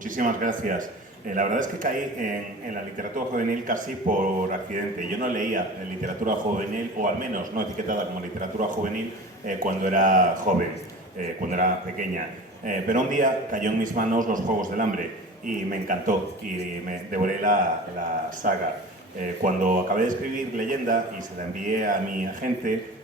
Muchísimas gracias. La verdad es que caí en la literatura juvenil casi por accidente. Yo no leía literatura juvenil, o al menos no etiquetada como literatura juvenil, cuando era joven, cuando era pequeña. Pero un día cayó en mis manos Los Juegos del Hambre y me encantó y me devoré la saga. Cuando acabé de escribir Leyenda y se la envié a mi agente,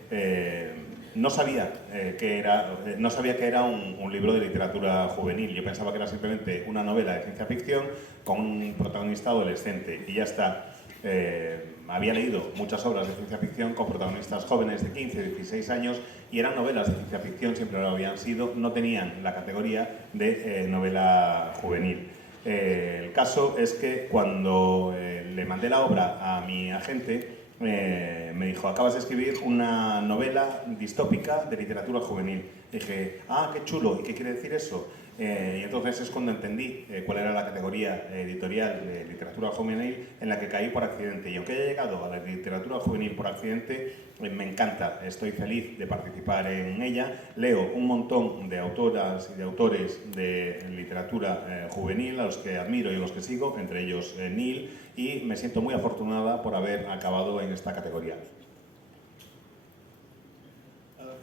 no sabía que era un libro de literatura juvenil. Yo pensaba que era simplemente una novela de ciencia ficción con un protagonista adolescente y ya está. Había leído muchas obras de ciencia ficción con protagonistas jóvenes de 15, 16 años y eran novelas de ciencia ficción, siempre lo habían sido, no tenían la categoría de novela juvenil. El caso es que cuando le mandé la obra a mi agente, me dijo: acabas de escribir una novela distópica de literatura juvenil. Dije: ah, qué chulo, ¿y qué quiere decir eso? Y entonces es cuando entendí cuál era la categoría editorial de literatura juvenil en la que caí por accidente. Y aunque haya llegado a la literatura juvenil por accidente, me encanta, estoy feliz de participar en ella. Leo un montón de autoras y de autores de literatura juvenil a los que admiro y a los que sigo, entre ellos Neil, y me siento muy afortunada por haber acabado en esta categoría.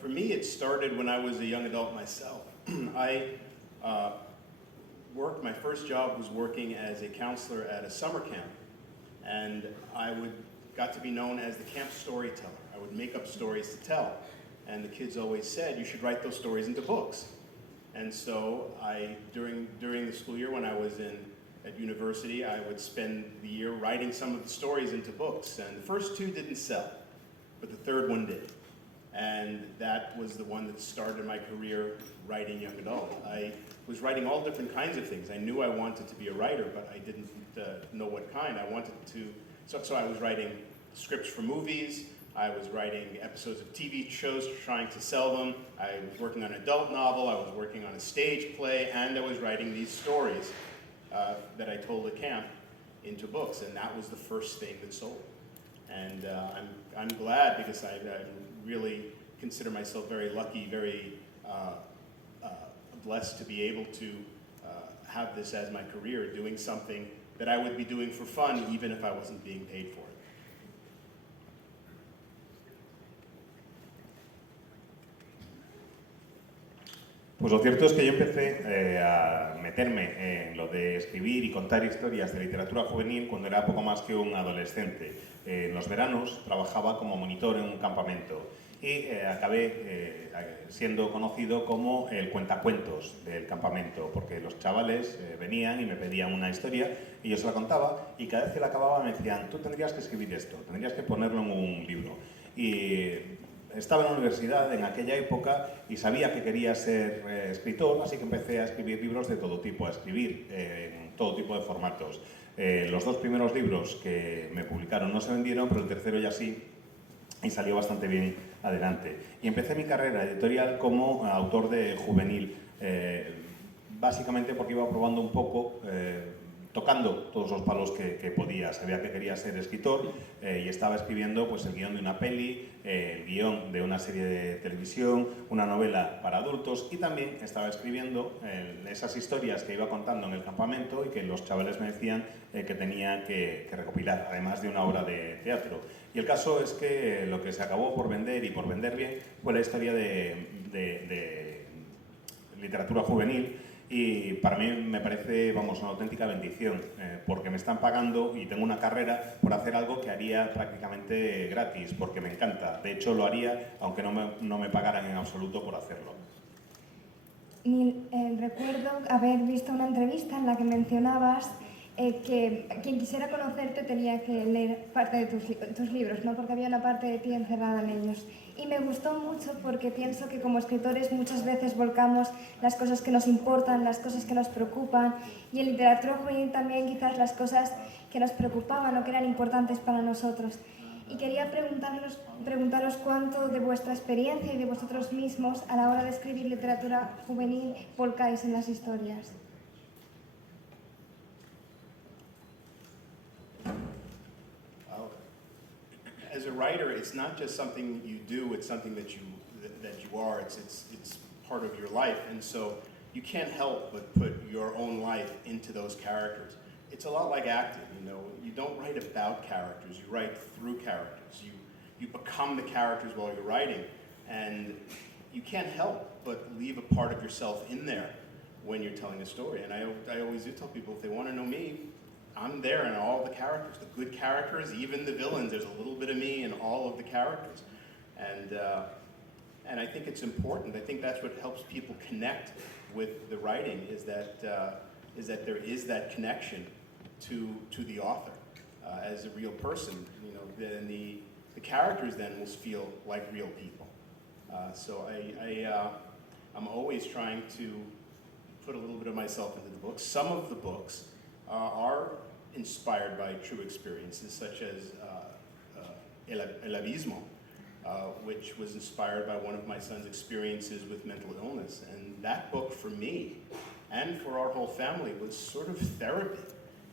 For me, it started when I was a young adult myself. My first job was working as a counselor at a summer camp, and got to be known as the camp storyteller. I would make up stories to tell, and the kids always said, you should write those stories into books. And so during the school year when I was at university, I would spend the year writing some of the stories into books, and the first two didn't sell, but the third one did. And that was the one that started my career writing young adult. I was writing all different kinds of things. I knew I wanted to be a writer, but I didn't know what kind. So I was writing scripts for movies, I was writing episodes of TV shows trying to sell them, I was working on an adult novel, I was working on a stage play, and I was writing these stories that I told at camp into books, and that was the first thing that sold. And I'm glad, because I really consider myself very lucky, very blessed to be able to have this as my career, doing something that I would be doing for fun even if I wasn't being paid for it. Pues lo cierto es que yo empecé a meterme en lo de escribir y contar historias de literatura juvenil cuando era poco más que un adolescente. En los veranos trabajaba como monitor en un campamento y acabé siendo conocido como el cuentacuentos del campamento, porque los chavales venían y me pedían una historia y yo se la contaba, y cada vez que la acababa me decían: tú tendrías que escribir esto, tendrías que ponerlo en un libro. Y estaba en la universidad en aquella época y sabía que quería ser escritor, así que empecé a escribir libros de todo tipo, a escribir en todo tipo de formatos. Los dos primeros libros que me publicaron no se vendieron, pero el tercero ya sí, y salió bastante bien adelante. Y empecé mi carrera editorial como autor de juvenil, básicamente porque iba probando un poco, tocando todos los palos que podía. Sabía que quería ser escritor y estaba escribiendo pues, el guión de una peli, el guión de una serie de televisión, una novela para adultos, y también estaba escribiendo esas historias que iba contando en el campamento y que los chavales me decían que tenía que recopilar, además de una obra de teatro. Y el caso es que lo que se acabó por vender, y por vender bien, fue la historia de literatura juvenil. Y para mí me parece, vamos, una auténtica bendición, porque me están pagando y tengo una carrera por hacer algo que haría prácticamente gratis, porque me encanta. De hecho, lo haría aunque no me pagaran en absoluto por hacerlo. Neil, recuerdo haber visto una entrevista en la que mencionabas que quien quisiera conocerte tenía que leer parte de tus libros, ¿no? Porque había una parte de ti encerrada en ellos. Y me gustó mucho porque pienso que como escritores muchas veces volcamos las cosas que nos importan, las cosas que nos preocupan, y en literatura juvenil también quizás las cosas que nos preocupaban o que eran importantes para nosotros. Y quería preguntaros cuánto de vuestra experiencia y de vosotros mismos a la hora de escribir literatura juvenil volcáis en las historias. As a writer, it's not just something you do; it's something that you are. It's part of your life. And so, you can't help but put your own life into those characters. It's a lot like acting, you know. You don't write about characters, you write through characters. You become the characters while you're writing, and you can't help but leave a part of yourself in there when you're telling a story. And I always do tell people, if they want to know me, I'm there in all the characters, the good characters, even the villains. There's a little bit of me in all of the characters. And I think it's important. I think that's what helps people connect with the writing, is that there is that connection to the author as a real person. You know, then the characters then will feel like real people. So I'm always trying to put a little bit of myself into the books. Some of the books are inspired by true experiences, such as El Abismo, which was inspired by one of my son's experiences with mental illness. And that book, for me and for our whole family, was sort of therapy.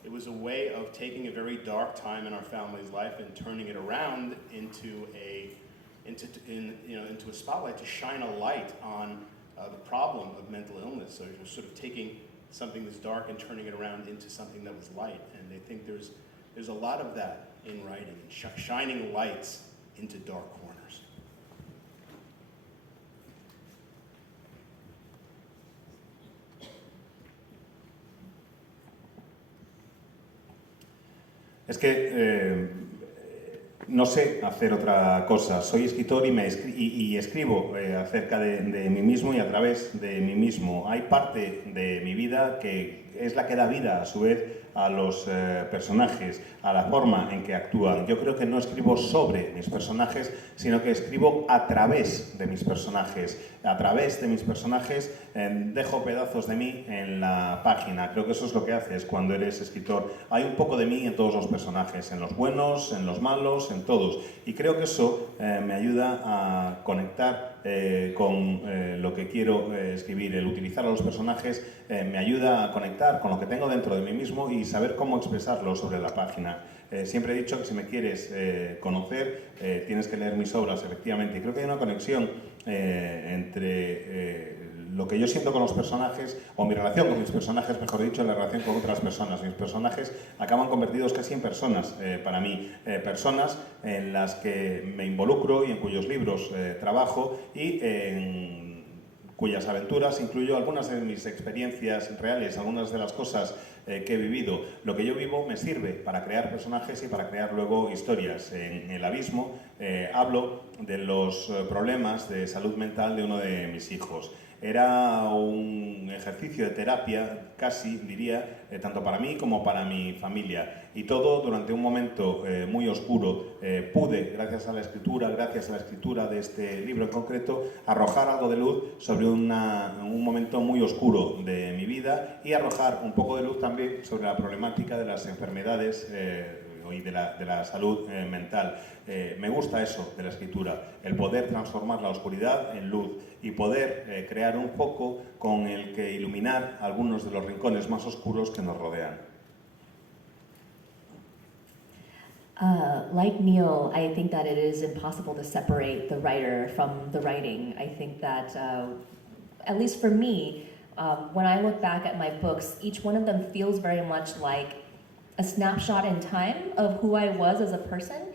It was a way of taking a very dark time in our family's life and turning it around into a spotlight to shine a light on the problem of mental illness. So you're sort of taking something that's dark and turning it around into something that was light. And I think there's a lot of that in writing, shining lights into dark corners. Es que no sé hacer otra cosa. Soy escritor y escribo acerca de mí mismo y a través de mí mismo. Hay parte de mi vida que es la que da vida, a su vez, a los personajes, a la forma en que actúan. Yo creo que no escribo sobre mis personajes, sino que escribo a través de mis personajes. A través de mis personajes dejo pedazos de mí en la página. Creo que eso es lo que haces cuando eres escritor. Hay un poco de mí en todos los personajes, en los buenos, en los malos, en todos. Y creo que eso me ayuda a conectar con lo que quiero escribir. El utilizar a los personajes me ayuda a conectar con lo que tengo dentro de mí mismo y saber cómo expresarlo sobre la página. Siempre he dicho que si me quieres conocer, tienes que leer mis obras, efectivamente. Y creo que hay una conexión entre lo que yo siento con los personajes, o mi relación con mis personajes, mejor dicho, en la relación con otras personas. Mis personajes acaban convertidos casi en personas para mí. Personas en las que me involucro y en cuyos libros trabajo y en cuyas aventuras incluyo algunas de mis experiencias reales, algunas de las cosas que he vivido. Lo que yo vivo me sirve para crear personajes y para crear luego historias. En El Abismo hablo de los problemas de salud mental de uno de mis hijos. Era un ejercicio de terapia, casi diría, tanto para mí como para mi familia. Y todo durante un momento muy oscuro. Pude, gracias a la escritura de este libro en concreto, arrojar algo de luz sobre un momento muy oscuro de mi vida y arrojar un poco de luz también sobre la problemática de las enfermedades y de la salud mental. Me gusta eso de la escritura, el poder transformar la oscuridad en luz y poder crear un foco con el que iluminar algunos de los rincones más oscuros que nos rodean. Like Neil, I think that it is impossible to separate the writer from the writing. I think that, at least for me, when I look back at my books, each one of them feels very much like a snapshot in time of who I was as a person.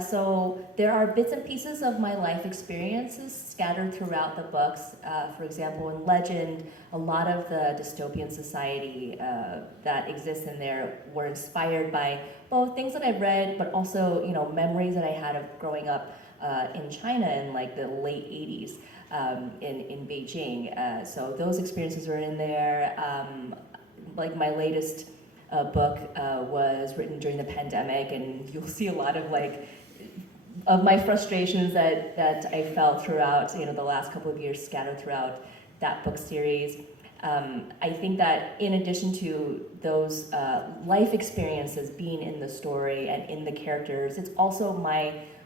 So there are bits and pieces of my life experiences scattered throughout the books. For example, in Legend, a lot of the dystopian society that exists in there were inspired by both things that I've read, but also, you know, memories that I had of growing up in China in like the late 80s in Beijing. So those experiences are in there. Like my latest book was written during the pandemic, and you'll see a lot of my frustrations that I felt throughout, you know, the last couple of years scattered throughout that book series. I think that in addition to those life experiences being in the story and in the characters, it's also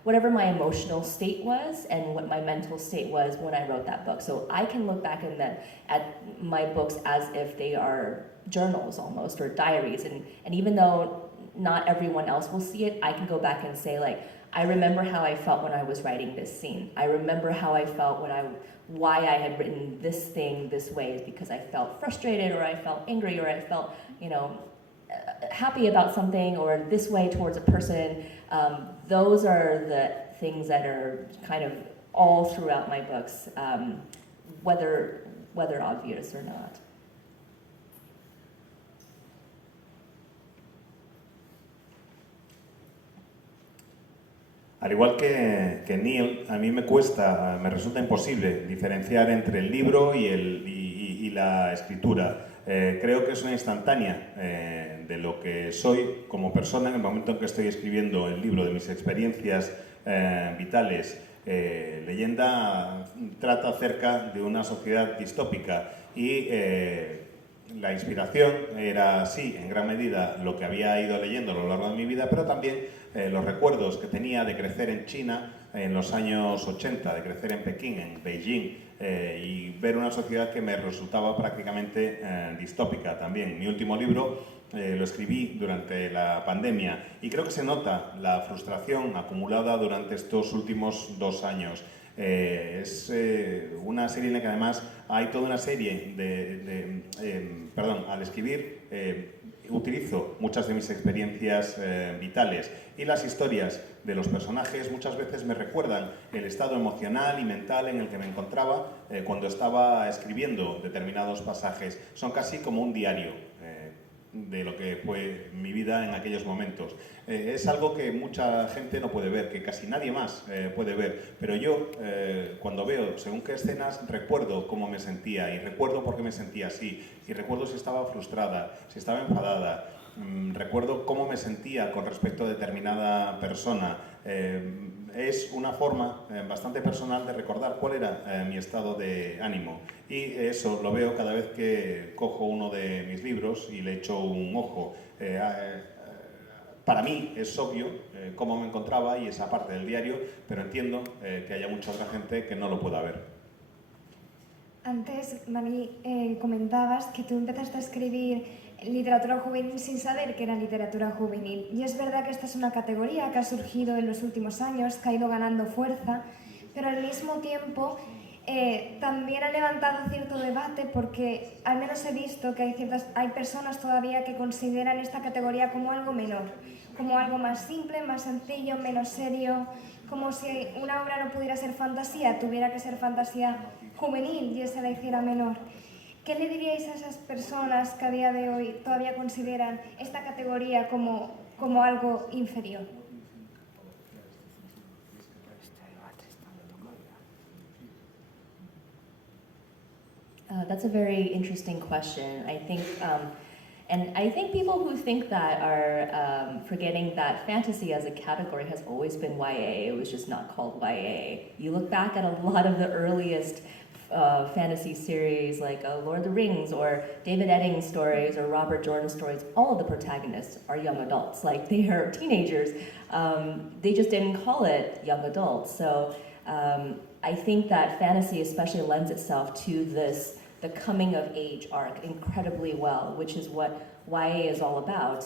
whatever my emotional state was and what my mental state was when I wrote that book. So I can look back at my books as if they are journals almost, or diaries, and even though not everyone else will see it, I can go back and say, like, I remember how I felt when I was writing this scene. I remember how I felt why I had written this thing this way, because I felt frustrated, or I felt angry, or I felt, happy about something, or this way towards a person. Those are the things that are kind of all throughout my books, whether obvious or not. Al igual que Neil, a mí me resulta imposible diferenciar entre el libro y la escritura. Creo que es una instantánea de lo que soy como persona en el momento en que estoy escribiendo el libro, de mis experiencias vitales. Leyenda trata acerca de una sociedad distópica y la inspiración era, sí, en gran medida lo que había ido leyendo a lo largo de mi vida, pero también los recuerdos que tenía de crecer en China en los años 80, de crecer en Pekín, en Beijing, y ver una sociedad que me resultaba prácticamente distópica también. Mi último libro lo escribí durante la pandemia y creo que se nota la frustración acumulada durante estos últimos 2 años. Es una serie en la que además hay toda una serie al escribir utilizo muchas de mis experiencias vitales, y las historias de los personajes muchas veces me recuerdan el estado emocional y mental en el que me encontraba cuando estaba escribiendo determinados pasajes. Son casi como un diario de lo que fue mi vida en aquellos momentos. Es algo que mucha gente no puede ver, que casi nadie más puede ver, pero yo cuando veo según qué escenas recuerdo cómo me sentía, y recuerdo por qué me sentía así, y recuerdo si estaba frustrada, si estaba enfadada, recuerdo cómo me sentía con respecto a determinada persona. Es una forma bastante personal de recordar cuál era mi estado de ánimo, y eso lo veo cada vez que cojo uno de mis libros y le echo un ojo. Para mí es obvio cómo me encontraba y esa parte del diario, pero entiendo que haya mucha otra gente que no lo pueda ver. Antes, Mari, comentabas que tú empezaste a escribir literatura juvenil sin saber que era literatura juvenil. Y es verdad que esta es una categoría que ha surgido en los últimos años, que ha ido ganando fuerza, pero al mismo tiempo también ha levantado cierto debate, porque al menos he visto que hay personas todavía que consideran esta categoría como algo menor, como algo más simple, más sencillo, menos serio, como si una obra no pudiera ser fantasía, tuviera que ser fantasía juvenil y esa la hiciera menor. ¿Qué le diríais a esas personas que a día de hoy todavía consideran esta categoría como algo inferior? That's a very interesting question. I think, and I think people who think that are forgetting that fantasy as a category has always been YA. It was just not called YA. You look back at a lot of the earliest fantasy series like Lord of the Rings or David Eddings stories or Robert Jordan stories, all of the protagonists are young adults. Like, they are teenagers. They just didn't call it young adults. So I think that fantasy especially lends itself to the coming of age arc incredibly well, which is what YA is all about.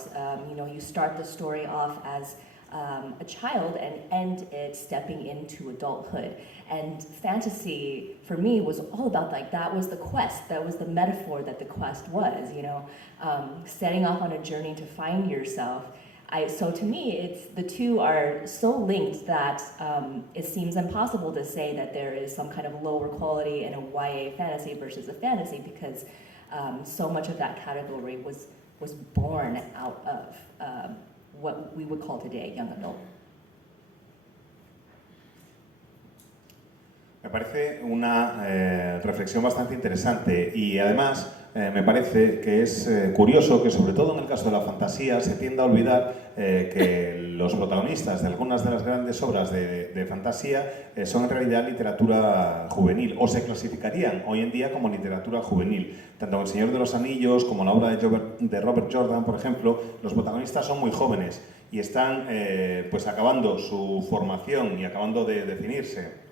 You start the story off as a child and end it stepping into adulthood. And fantasy, for me, was all about, like, that was the quest, that was the metaphor that the quest was, setting off on a journey to find yourself. So to me, the two are so linked that it seems impossible to say that there is some kind of lower quality in a YA fantasy versus a fantasy, because so much of that category was born out of what we would call today young adult. Me parece una reflexión bastante interesante, y además me parece que es curioso que, sobre todo en el caso de la fantasía, se tienda a olvidar que los protagonistas de algunas de las grandes obras de fantasía son en realidad literatura juvenil, o se clasificarían hoy en día como literatura juvenil. Tanto en El Señor de los Anillos como en la obra de Robert Jordan, por ejemplo, los protagonistas son muy jóvenes y están pues acabando su formación y acabando de definirse.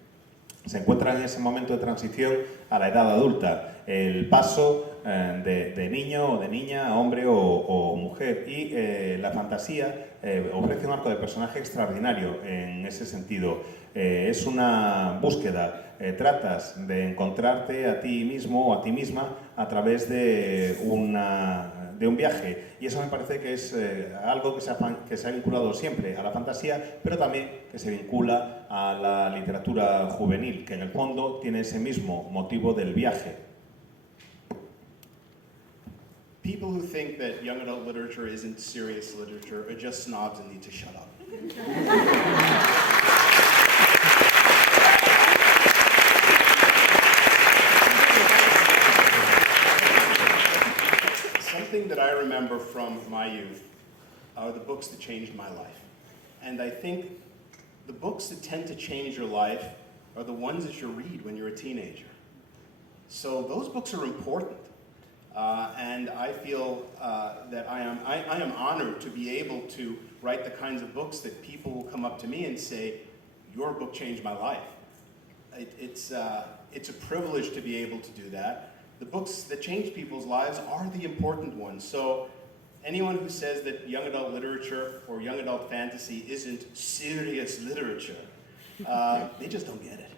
Se encuentran en ese momento de transición a la edad adulta. El paso de niño o de niña, hombre o mujer. Y la fantasía ofrece un arco de personaje extraordinario en ese sentido. Es una búsqueda, tratas de encontrarte a ti mismo o a ti misma a través de un viaje, y eso me parece que es algo que se ha vinculado siempre a la fantasía, pero también que se vincula a la literatura juvenil, que en el fondo tiene ese mismo motivo del viaje. People who think that young adult literature isn't serious literature are just snobs and need to shut up. Something that I remember from my youth are the books that changed my life. And I think the books that tend to change your life are the ones that you read when you're a teenager. So those books are important. And I feel that I am honored to be able to write the kinds of books that people will come up to me and say, your book changed my life. It's a privilege to be able to do that. The books that change people's lives are the important ones. So anyone who says that young adult literature or young adult fantasy isn't serious literature, they just don't get it.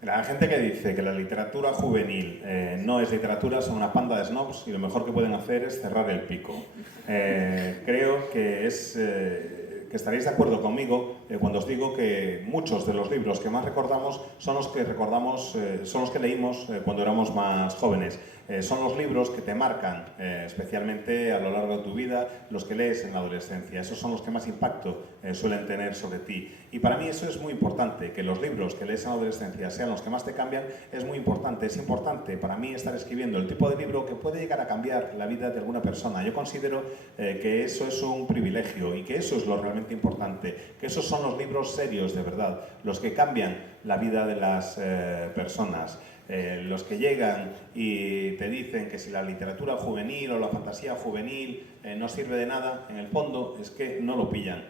La gente que dice que la literatura juvenil no es literatura son una panda de snobs y lo mejor que pueden hacer es cerrar el pico. Creo que estaréis de acuerdo conmigo cuando os digo que muchos de los libros que más recordamos son los que leímos cuando éramos más jóvenes. Son los libros que te marcan especialmente a lo largo de tu vida, los que lees en la adolescencia. Esos son los que más impacto suelen tener sobre ti. Y para mí eso es muy importante, que los libros que lees en la adolescencia sean los que más te cambian, es muy importante. Es importante para mí estar escribiendo el tipo de libro que puede llegar a cambiar la vida de alguna persona. Yo considero que eso es un privilegio y que eso es lo realmente importante, que esos son los libros serios de verdad, los que cambian la vida de las personas. Los que llegan y te dicen que si la literatura juvenil o la fantasía juvenil no sirve de nada, en el fondo es que no lo pillan.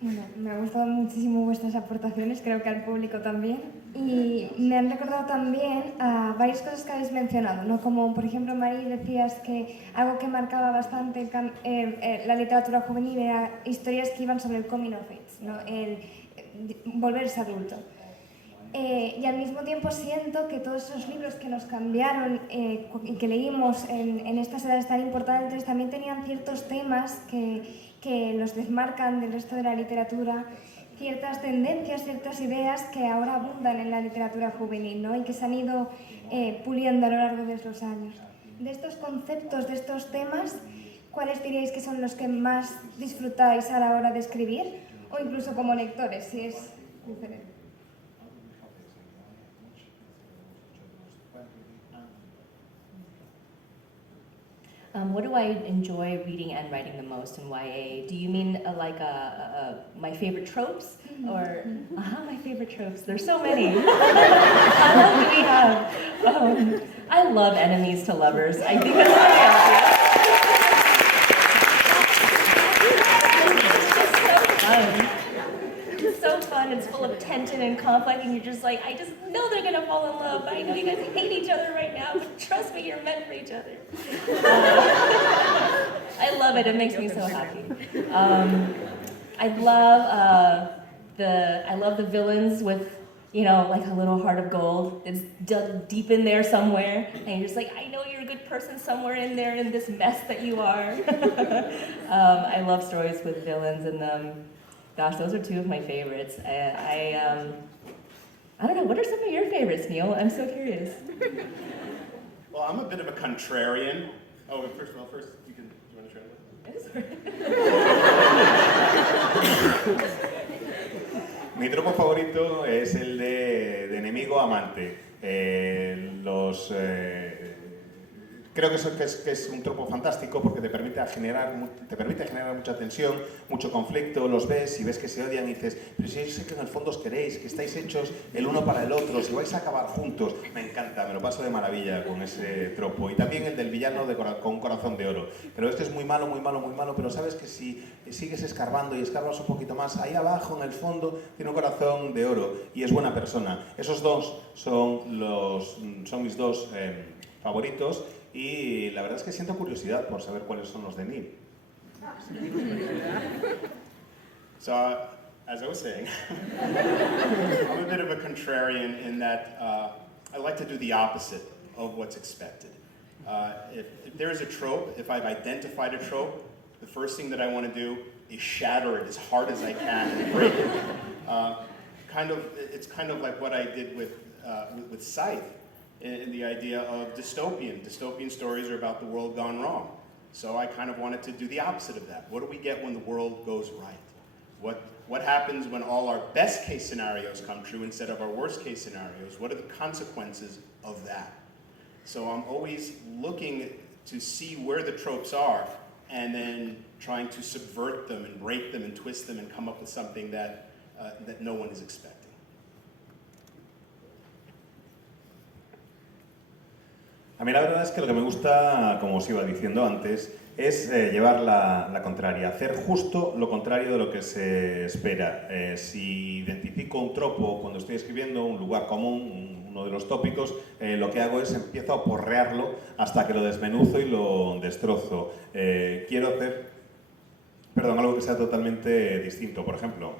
Bueno, me han gustado muchísimo vuestras aportaciones, creo que al público también. Y me han recordado también a varias cosas que habéis mencionado, ¿no? Como, por ejemplo, Mari, decías que algo que marcaba bastante la literatura juvenil era historias que iban sobre el coming of age, ¿no? El volverse adulto. Y al mismo tiempo siento que todos esos libros que nos cambiaron y que leímos en estas edades tan importantes también tenían ciertos temas que los desmarcan del resto de la literatura, ciertas tendencias, ciertas ideas que ahora abundan en la literatura juvenil, ¿no? Y que se han ido puliendo a lo largo de los años. De estos conceptos, de estos temas, ¿cuáles diríais que son los que más disfrutáis a la hora de escribir? O incluso como lectores, si es diferente. What do I enjoy reading and writing the most in YA? Do you mean my favorite tropes? Or, my favorite tropes. There's so many. How long do we have? I love enemies to lovers. I think that's It's so fun. It's full of tension and conflict, and you're just like, I just know they're gonna fall in love. I know you guys hate each other right now, but trust me, you're meant for each other. I love it. It makes me so happy. I love the villains with, like a little heart of gold. It's dug deep in there somewhere, and you're just like, I know you're a good person somewhere in there in this mess that you are. I love stories with villains in them. Gosh, those are two of my favorites. I don't know, what are some of your favorites, Neil? I'm so curious. Well, I'm a bit of a contrarian. Oh, first, do you want to translate? Mi tropo favorito es el de enemigo amante. Creo que es un tropo fantástico porque te permite generar mucha tensión, mucho conflicto, los ves y ves que se odian y dices, pero si yo sé que en el fondo os queréis, que estáis hechos el uno para el otro, si vais a acabar juntos. Me encanta, me lo paso de maravilla con ese tropo. Y también el del villano con un corazón de oro. Pero este es muy malo, muy malo, muy malo, pero sabes que si sigues escarbando y escarbas un poquito más, ahí abajo en el fondo tiene un corazón de oro y es buena persona. Esos dos son mis dos favoritos. Y la verdad es que siento curiosidad por saber cuáles son los de Neil. So, as I was saying, I'm a bit of a contrarian in that I like to do the opposite of what's expected. If there is a trope, if I've identified a trope, the first thing that I want to do is shatter it as hard as I can and break it. It's kind of like what I did with Scythe. In the idea of dystopian stories are about the world gone wrong. So I kind of wanted to do the opposite of that. What do we get when the world goes right? What happens when all our best case scenarios come true instead of our worst case scenarios? What are the consequences of that? So I'm always looking to see where the tropes are and then trying to subvert them and break them and twist them and come up with something that no one is expecting. A mí la verdad es que lo que me gusta, como os iba diciendo antes, es llevar la contraria, hacer justo lo contrario de lo que se espera. Si identifico un tropo cuando estoy escribiendo, un lugar común, uno de los tópicos, lo que hago es empiezo a porrearlo hasta que lo desmenuzo y lo destrozo. Quiero hacer, algo que sea totalmente distinto. Por ejemplo,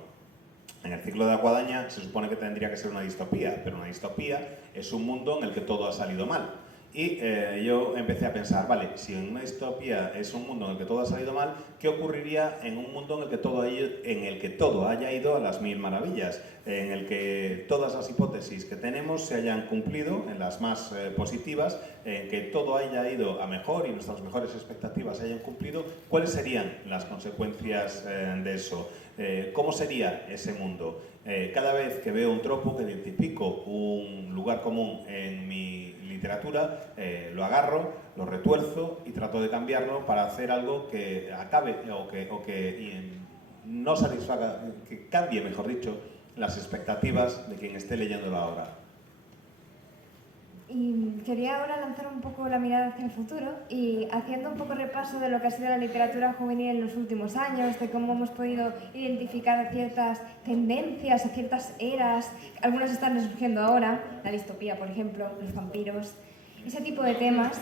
en el ciclo de la guadaña se supone que tendría que ser una distopía, pero una distopía es un mundo en el que todo ha salido mal. Y yo empecé a pensar, vale, si en una distopía es un mundo en el que todo ha salido mal, ¿qué ocurriría en un mundo en el que todo haya ido a las mil maravillas? En el que todas las hipótesis que tenemos se hayan cumplido, en las más positivas, en que todo haya ido a mejor y nuestras mejores expectativas se hayan cumplido. ¿Cuáles serían las consecuencias de eso? ¿Cómo sería ese mundo? Cada vez que veo un tropo, que identifico un lugar común en mi literatura, lo agarro, lo retuerzo y trato de cambiarlo para hacer algo que acabe o que no satisfaga, que cambie, mejor dicho, las expectativas de quien esté leyéndolo ahora. Y quería ahora lanzar un poco la mirada hacia el futuro y haciendo un poco repaso de lo que ha sido la literatura juvenil en los últimos años, de cómo hemos podido identificar ciertas tendencias o ciertas eras, algunas están resurgiendo ahora, la distopía, por ejemplo, los vampiros, ese tipo de temas.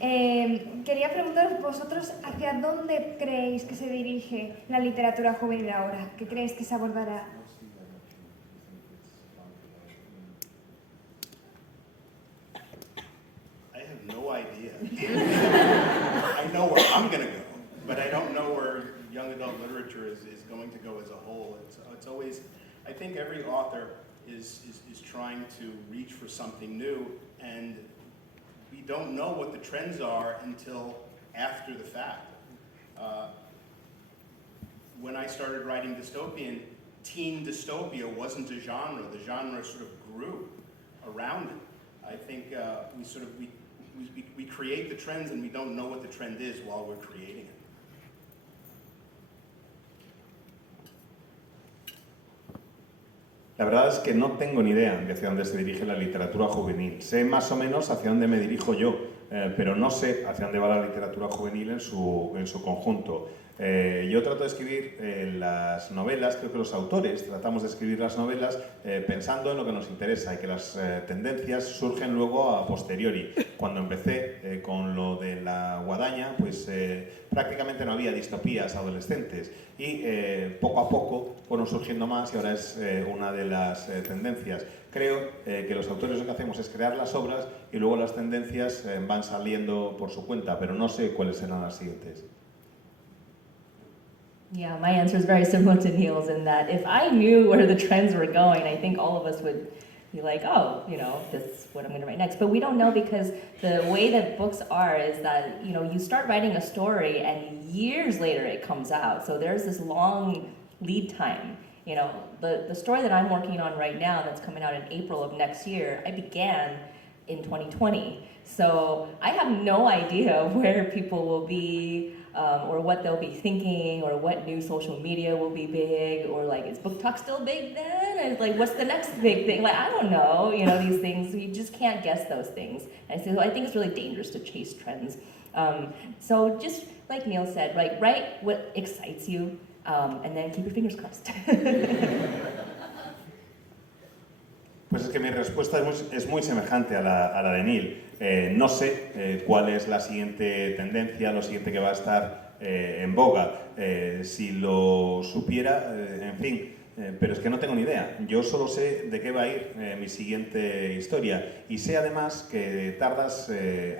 Quería preguntaros vosotros hacia dónde creéis que se dirige la literatura juvenil ahora, ¿qué creéis que se abordará? No idea. I know where I'm going to go, but I don't know where young adult literature is going to go as a whole. It's always, I think every author is trying to reach for something new, and we don't know what the trends are until after the fact. When I started writing dystopian, teen dystopia wasn't a genre. The genre sort of grew around it. I think we create the trends and we don't know what the trend is while we're creating it. La verdad es que no tengo ni idea de hacia dónde se dirige la literatura juvenil. Sé más o menos hacia dónde me dirijo yo, pero no sé hacia dónde va la literatura juvenil en su conjunto. Yo trato de escribir las novelas, creo que los autores tratamos de escribir las novelas pensando en lo que nos interesa y que las tendencias surgen luego a posteriori. Cuando empecé con lo de la guadaña, pues prácticamente no había distopías adolescentes y poco a poco fueron surgiendo más y ahora es una de las tendencias. Creo que los autores lo que hacemos es crear las obras y luego las tendencias van saliendo por su cuenta, pero no sé cuáles serán las siguientes. Yeah, my answer is very similar to Neil's in that if I knew where the trends were going, I think all of us would be like, oh, this is what I'm going to write next. But we don't know because the way that books are is that, you start writing a story and years later it comes out. So there's this long lead time. The story that I'm working on right now that's coming out in April of next year, I began in 2020. So I have no idea where people will be, or what they'll be thinking, or what new social media will be big, or like, is Book Talk still big then? And like, what's the next big thing? Like, I don't know, you know, these things, you just can't guess those things. And so I think it's really dangerous to chase trends. So just like Neil said, like, write what excites you, and then keep your fingers crossed. Pues es que mi respuesta es muy semejante a la de Neil. No sé cuál es la siguiente tendencia, lo siguiente que va a estar en boga. Si lo supiera, en fin, pero es que no tengo ni idea. Yo solo sé de qué va a ir mi siguiente historia. Y sé además que tardas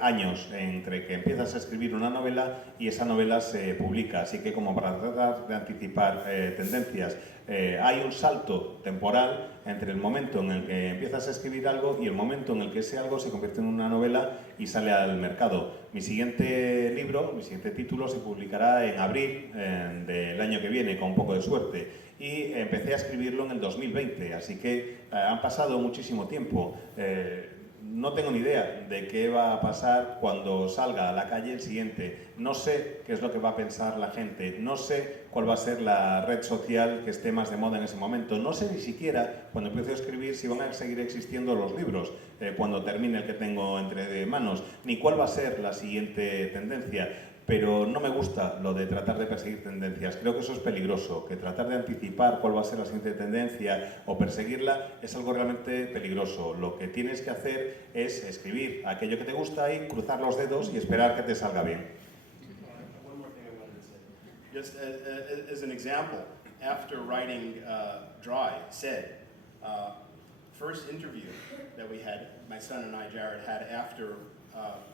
años entre que empiezas a escribir una novela y esa novela se publica. Así que como para tratar de anticipar tendencias, hay un salto temporal entre el momento en el que empiezas a escribir algo y el momento en el que ese algo se convierte en una novela y sale al mercado. Mi siguiente libro, mi siguiente título se publicará en abril del año que viene, con un poco de suerte. Y empecé a escribirlo en el 2020, así que han pasado muchísimo tiempo. No tengo ni idea de qué va a pasar cuando salga a la calle el siguiente. No sé qué es lo que va a pensar la gente. No sé cuál va a ser la red social que esté más de moda en ese momento. No sé ni siquiera, cuando empiezo a escribir, si van a seguir existiendo los libros cuando termine el que tengo entre manos, ni cuál va a ser la siguiente tendencia. Pero no me gusta lo de tratar de perseguir tendencias. Creo que eso es peligroso, que tratar de anticipar cuál va a ser la siguiente tendencia o perseguirla es algo realmente peligroso. Lo que tienes que hacer es escribir aquello que te gusta y cruzar los dedos y esperar que te salga bien. One more thing I wanted to say. Just as an example, after writing Dry, Said, first interview that we had, my son and I, Jared, had after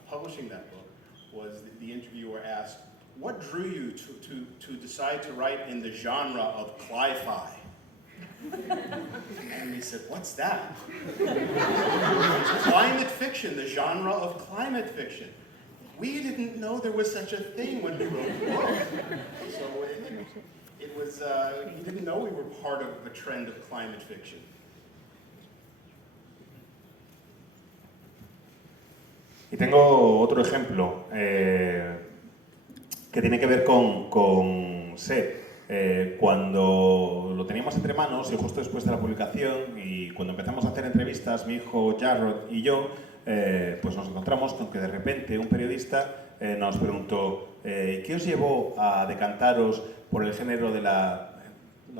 publishing that book, was the interviewer asked, what drew you to decide to write in the genre of cli-fi? And we said, what's that? Climate fiction, the genre of climate fiction. We didn't know there was such a thing when we wrote the book. So it was, we didn't know we were part of a trend of climate fiction. Y tengo otro ejemplo que tiene que ver con Sed. Cuando lo teníamos entre manos y justo después de la publicación y cuando empezamos a hacer entrevistas, mi hijo Jarrod y yo, pues nos encontramos con que de repente un periodista nos preguntó ¿qué os llevó a decantaros por el género de la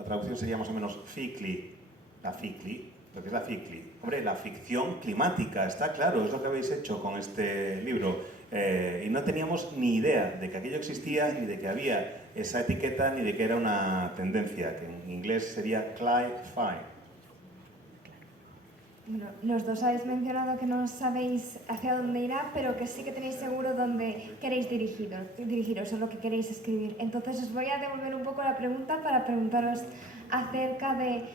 traducción sería más o menos ficli, la ficli? Lo que es la ficli. Hombre, la ficción climática, está claro, es lo que habéis hecho con este libro. Y no teníamos ni idea de que aquello existía, ni de que había esa etiqueta, ni de que era una tendencia, que en inglés sería cli-fi. Bueno, los dos habéis mencionado que no sabéis hacia dónde irá, pero que sí que tenéis seguro dónde queréis dirigiros o lo que queréis escribir. Entonces os voy a devolver un poco la pregunta para preguntaros acerca de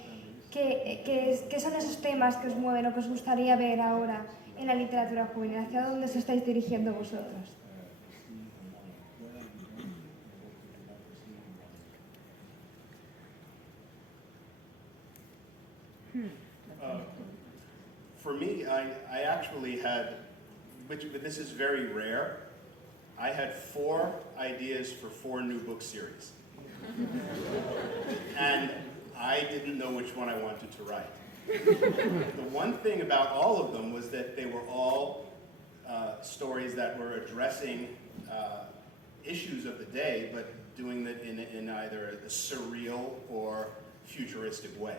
¿qué son esos temas que os mueven o que os gustaría ver ahora en la literatura juvenil? ¿Hacia dónde os estáis dirigiendo vosotros? For me, I actually had, but this is very rare, I had 4 ideas for 4 new book series. And I didn't know which one I wanted to write. The one thing about all of them was that they were all stories that were addressing issues of the day, but doing it in either a surreal or futuristic way.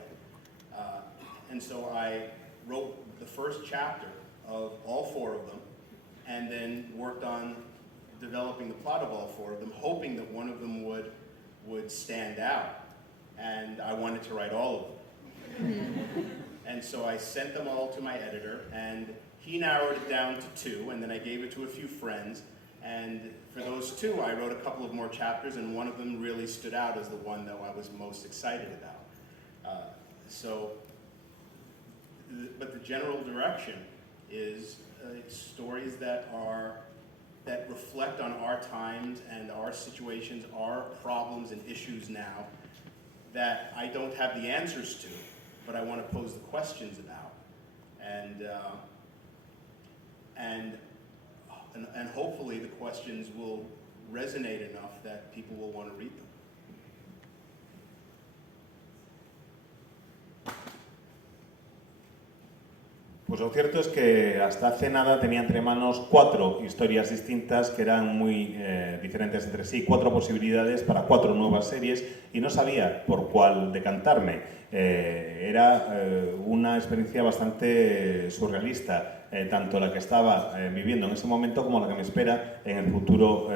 And so I wrote the first chapter of all 4 of them, and then worked on developing the plot of all 4 of them, hoping that one of them would stand out. And I wanted to write all of them. And so I sent them all to my editor, and he narrowed it down to 2, and then I gave it to a few friends. And for those 2, I wrote a couple of more chapters, and one of them really stood out as the one that I was most excited about. But the general direction is stories that reflect on our times and our situations, our problems and issues now, that I don't have the answers to, but I want to pose the questions about. And and hopefully the questions will resonate enough that people will want to read them. Pues lo cierto es que hasta hace nada tenía entre manos 4 historias distintas que eran muy diferentes entre sí, 4 posibilidades para 4 nuevas series y no sabía por cuál decantarme. Era una experiencia bastante surrealista, tanto la que estaba viviendo en ese momento como la que me espera en el futuro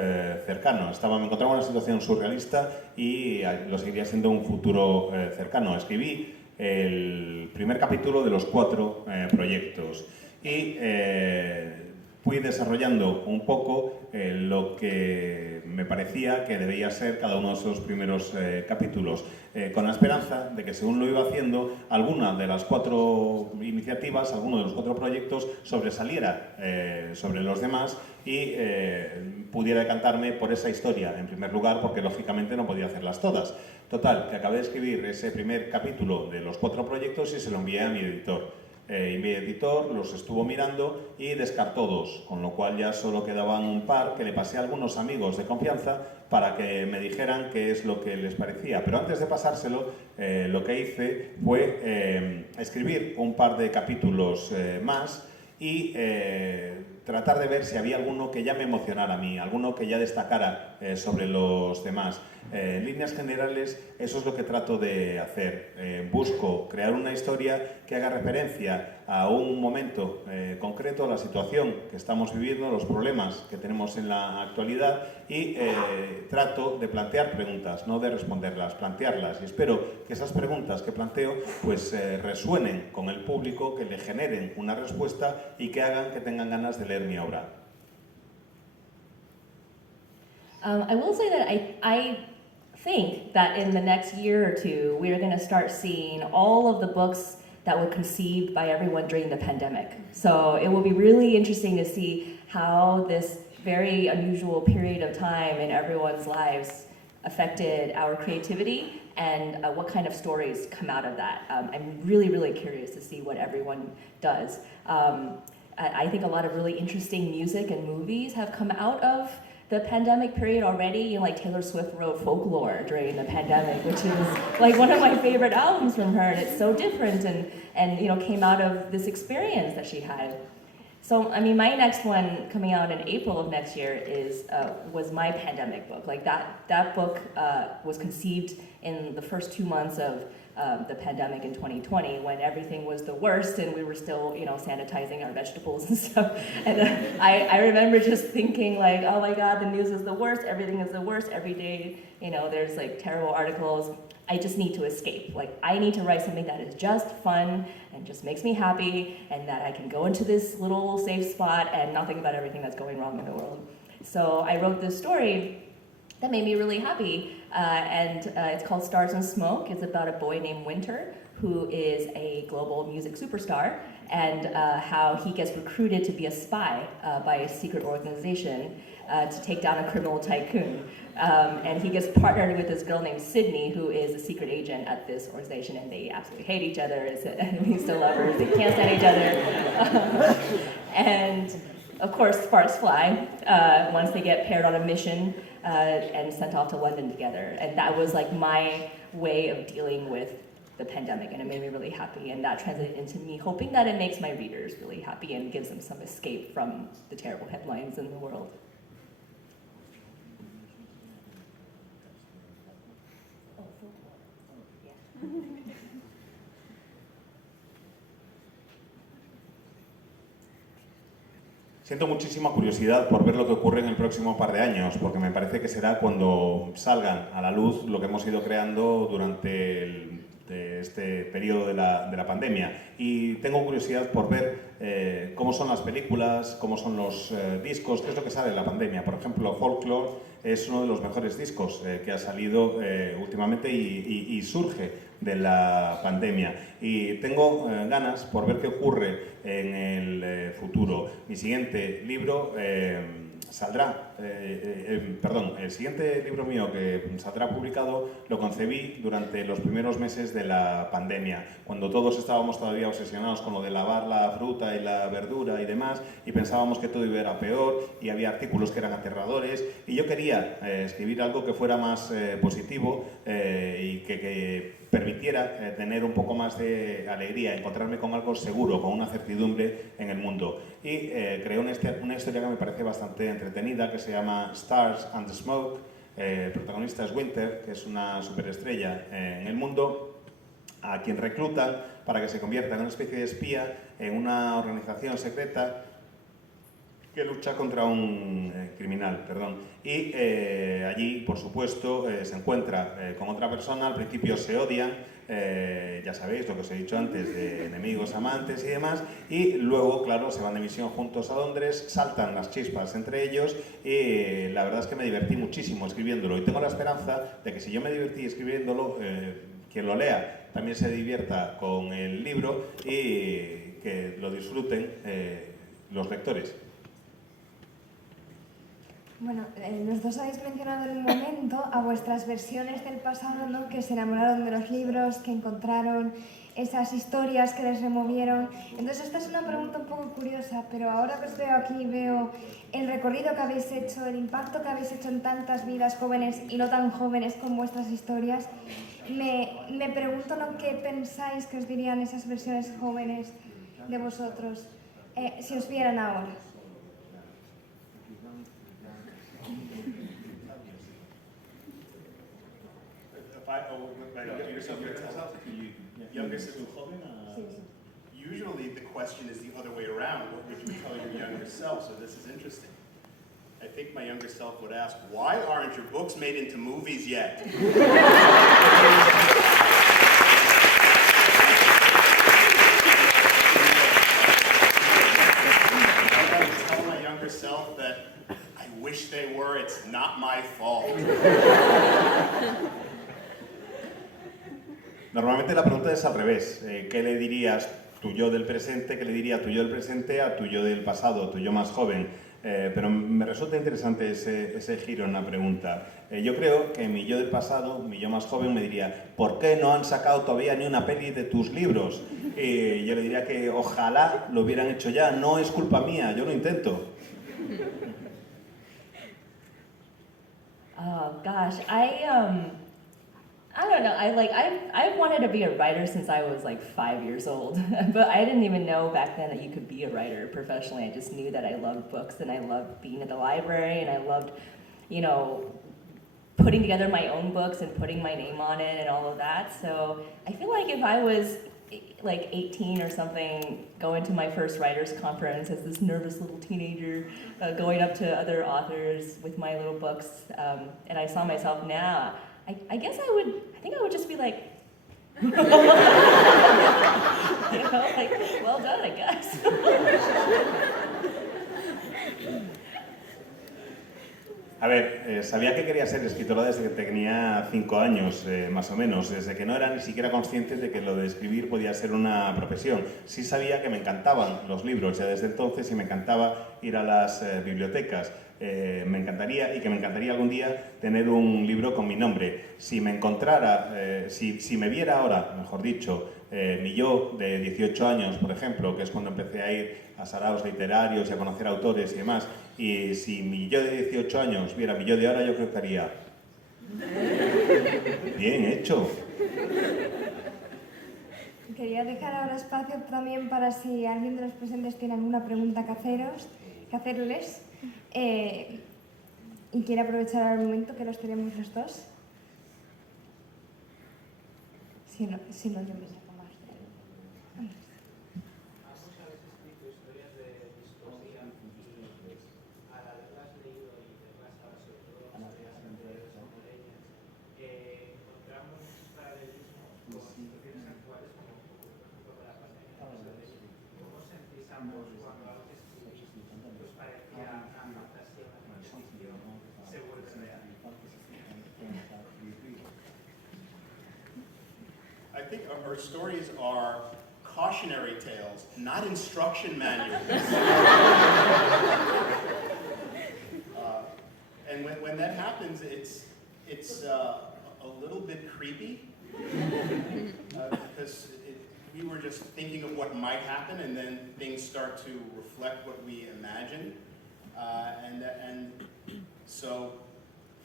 cercano. Me encontraba en una situación surrealista y lo seguiría siendo un futuro cercano. Escribí el primer capítulo de los 4 proyectos y fui desarrollando un poco lo que me parecía que debía ser cada uno de esos primeros capítulos, con la esperanza de que según lo iba haciendo, alguna de las 4 iniciativas, alguno de los 4 proyectos sobresaliera sobre los demás y pudiera decantarme por esa historia en primer lugar, porque lógicamente no podía hacerlas todas. Total, que acabé de escribir ese primer capítulo de los 4 proyectos y se lo envié a mi editor. Y mi editor los estuvo mirando y descartó 2, con lo cual ya solo quedaban un par que le pasé a algunos amigos de confianza para que me dijeran qué es lo que les parecía. Pero antes de pasárselo, lo que hice fue escribir un par de capítulos más y tratar de ver si había alguno que ya me emocionara a mí, alguno que ya destacara sobre los demás. En líneas generales, eso es lo que trato de hacer. Busco crear una historia que haga referencia a un momento concreto, a la situación que estamos viviendo, los problemas que tenemos en la actualidad y trato de plantear preguntas, no de responderlas, plantearlas. Y espero que esas preguntas que planteo pues resuenen con el público, que le generen una respuesta y que hagan que tengan ganas de leer mi obra. I will say that I think that in the next year or 2, we are going to start seeing all of the books that were conceived by everyone during the pandemic. So it will be really interesting to see how this very unusual period of time in everyone's lives affected our creativity and what kind of stories come out of that. I'm really, really curious to see what everyone does. I think a lot of really interesting music and movies have come out of the pandemic period already. You know, like Taylor Swift wrote Folklore during the pandemic, which is like one of my favorite albums from her, and it's so different and you know, came out of this experience that she had. So, I mean, my next one coming out in April of next year was my pandemic book. Like that book was conceived in the first 2 months of the pandemic in 2020, when everything was the worst and we were still, you know, sanitizing our vegetables and stuff. And I remember just thinking like, oh my God, the news is the worst, everything is the worst, every day, you know, there's like terrible articles. I just need to escape. Like, I need to write something that is just fun and just makes me happy, and that I can go into this little safe spot and not think about everything that's going wrong in the world. So I wrote this story that made me really happy, and it's called Stars and Smoke. It's about a boy named Winter, who is a global music superstar, and how he gets recruited to be a spy by a secret organization to take down a criminal tycoon. And he gets partnered with this girl named Sydney, who is a secret agent at this organization, and they absolutely hate each other. It's enemies to lovers. They can't stand each other. And of course, sparks fly once they get paired on a mission and sent off to London together. And that was like my way of dealing with the pandemic, and it made me really happy. And that translated into me hoping that it makes my readers really happy and gives them some escape from the terrible headlines in the world. Siento muchísima curiosidad por ver lo que ocurre en el próximo par de años, porque me parece que será cuando salgan a la luz lo que hemos ido creando durante este periodo de la pandemia. Y tengo curiosidad por ver cómo son las películas, cómo son los discos, qué es lo que sale de la pandemia. Por ejemplo, Folklore es uno de los mejores discos que ha salido últimamente y surge de la pandemia. Y tengo ganas por ver qué ocurre en el futuro. Mi siguiente libro saldrá, el siguiente libro mío que saldrá publicado lo concebí durante los primeros meses de la pandemia, cuando todos estábamos todavía obsesionados con lo de lavar la fruta y la verdura y demás, y pensábamos que todo iba a ir a peor, y había artículos que eran aterradores, y yo quería escribir algo que fuera más positivo y que permitiera tener un poco más de alegría, encontrarme con algo seguro, con una certidumbre en el mundo. Y creé una historia que me parece bastante entretenida, que se llama Stars and the Smoke. El protagonista es Winter, que es una superestrella en el mundo, a quien reclutan para que se convierta en una especie de espía en una organización secreta que lucha contra un criminal, y allí, por supuesto, se encuentra con otra persona. Al principio se odian, ya sabéis lo que os he dicho antes, de enemigos, amantes y demás, y luego, claro, se van de misión juntos a Londres, saltan las chispas entre ellos, y la verdad es que me divertí muchísimo escribiéndolo, y tengo la esperanza de que si yo me divertí escribiéndolo, quien lo lea también se divierta con el libro y que lo disfruten los lectores. Bueno, los dos habéis mencionado en un momento a vuestras versiones del pasado, ¿no? Que se enamoraron de los libros, que encontraron esas historias que les removieron. Entonces esta es una pregunta un poco curiosa, pero ahora que os veo aquí, veo el recorrido que habéis hecho, el impacto que habéis hecho en tantas vidas jóvenes y no tan jóvenes con vuestras historias. Me pregunto, ¿no? ¿Qué pensáis que os dirían esas versiones jóvenes de vosotros si os vieran ahora? Usually the question is the other way around. What would you tell your younger self? So this is interesting. I think my younger self would ask, why aren't your books made into movies yet? I would tell my younger self that I wish they were, it's not my fault. Normalmente la pregunta es al revés. ¿Qué le dirías tu yo del presente? ¿Qué le diría tu yo del presente a tu yo del pasado, tu yo más joven? Pero me resulta interesante ese giro en la pregunta. Yo creo que mi yo del pasado, mi yo más joven, me diría, ¿por qué no han sacado todavía ni una peli de tus libros? Y yo le diría que ojalá lo hubieran hecho ya, no es culpa mía, yo lo intento. Oh gosh, I don't know. I've wanted to be a writer since I was like 5 years old, but I didn't even know back then that you could be a writer professionally. I just knew that I loved books and I loved being at the library and I loved, putting together my own books and putting my name on it and all of that. So I feel like if I was like 18 or something, going to my first writers conference as this nervous little teenager, going up to other authors with my little books, and I saw myself now, I guess I think I would just be like, well done, I guess. A ver, sabía que quería ser escritora desde que tenía 5 años, más o menos, desde que no era ni siquiera consciente de que lo de escribir podía ser una profesión. Sí sabía que me encantaban los libros ya desde entonces y me encantaba ir a las bibliotecas. Me encantaría algún día tener un libro con mi nombre. Si me encontrara, si me viera ahora, mejor dicho, mi yo de 18 años, por ejemplo, que es cuando empecé a ir a saraos literarios y a conocer autores y demás, y si mi yo de 18 años viera mi yo de ahora, yo creo que haría bien hecho. Quería dejar ahora espacio también para si alguien de los presentes tiene alguna pregunta que hacerles. Y quiere aprovechar el momento que los tenemos los dos. Si no, yo me saco más. Ambos habéis escrito historias de distopía y al haberlas leído y verlas ahora, sobre todo las historias anteriores como ellas, encontramos paralelismos con situaciones actuales como por ejemplo con la pandemia. ¿Cómo sentís ambos cuando algo que escribís os parecía una fantasía, una ficción, se vuelve real? I think our stories are cautionary tales, not instruction manuals. happens, it's a little bit creepy because we were just thinking of what might happen, and then things start to reflect what we imagined, and so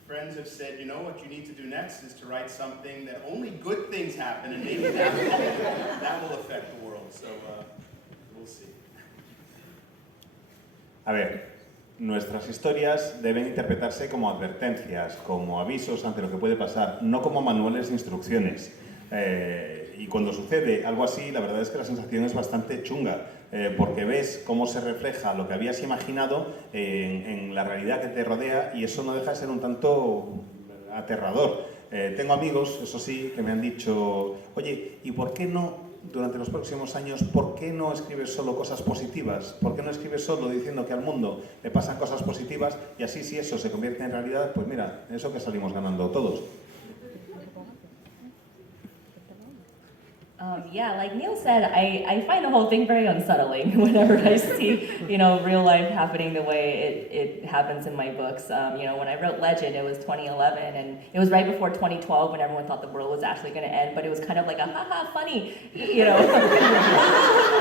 friends have said, you know, what you need to do next is to write something that only good things happen, and maybe that will affect the world. So we'll see. A ver, nuestras historias deben interpretarse como advertencias, como avisos ante lo que puede pasar, no como manuales de instrucciones. Y cuando sucede algo así, la verdad es que la sensación es bastante chunga, porque ves cómo se refleja lo que habías imaginado en la realidad que te rodea, y eso no deja de ser un tanto aterrador. Tengo amigos, eso sí, que me han dicho, oye, ¿y por qué no, durante los próximos años, por qué no escribes solo cosas positivas? ¿Por qué no escribes solo diciendo que al mundo le pasan cosas positivas, y así, si eso se convierte en realidad, pues mira, eso que salimos ganando todos? Yeah, like Neil said, I find the whole thing very unsettling whenever I see, you know, real life happening the way it happens in my books. You know, when I wrote Legend, it was 2011, and it was right before 2012 when everyone thought the world was actually going to end, but it was kind of like a haha funny, you know, the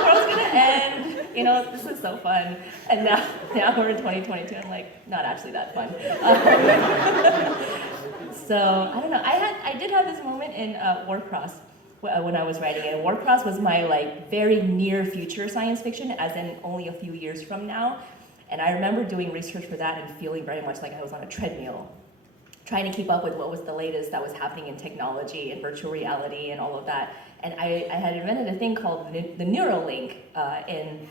world's going to end, you know, this is so fun. And now we're in 2022, and like, not actually that fun. So, I don't know, I did have this moment in Warcross when I was writing it. Warcross was my like very near future science fiction, as in only a few years from now. And I remember doing research for that and feeling very much like I was on a treadmill, trying to keep up with what was the latest that was happening in technology and virtual reality and all of that. And I had invented a thing called the Neuralink in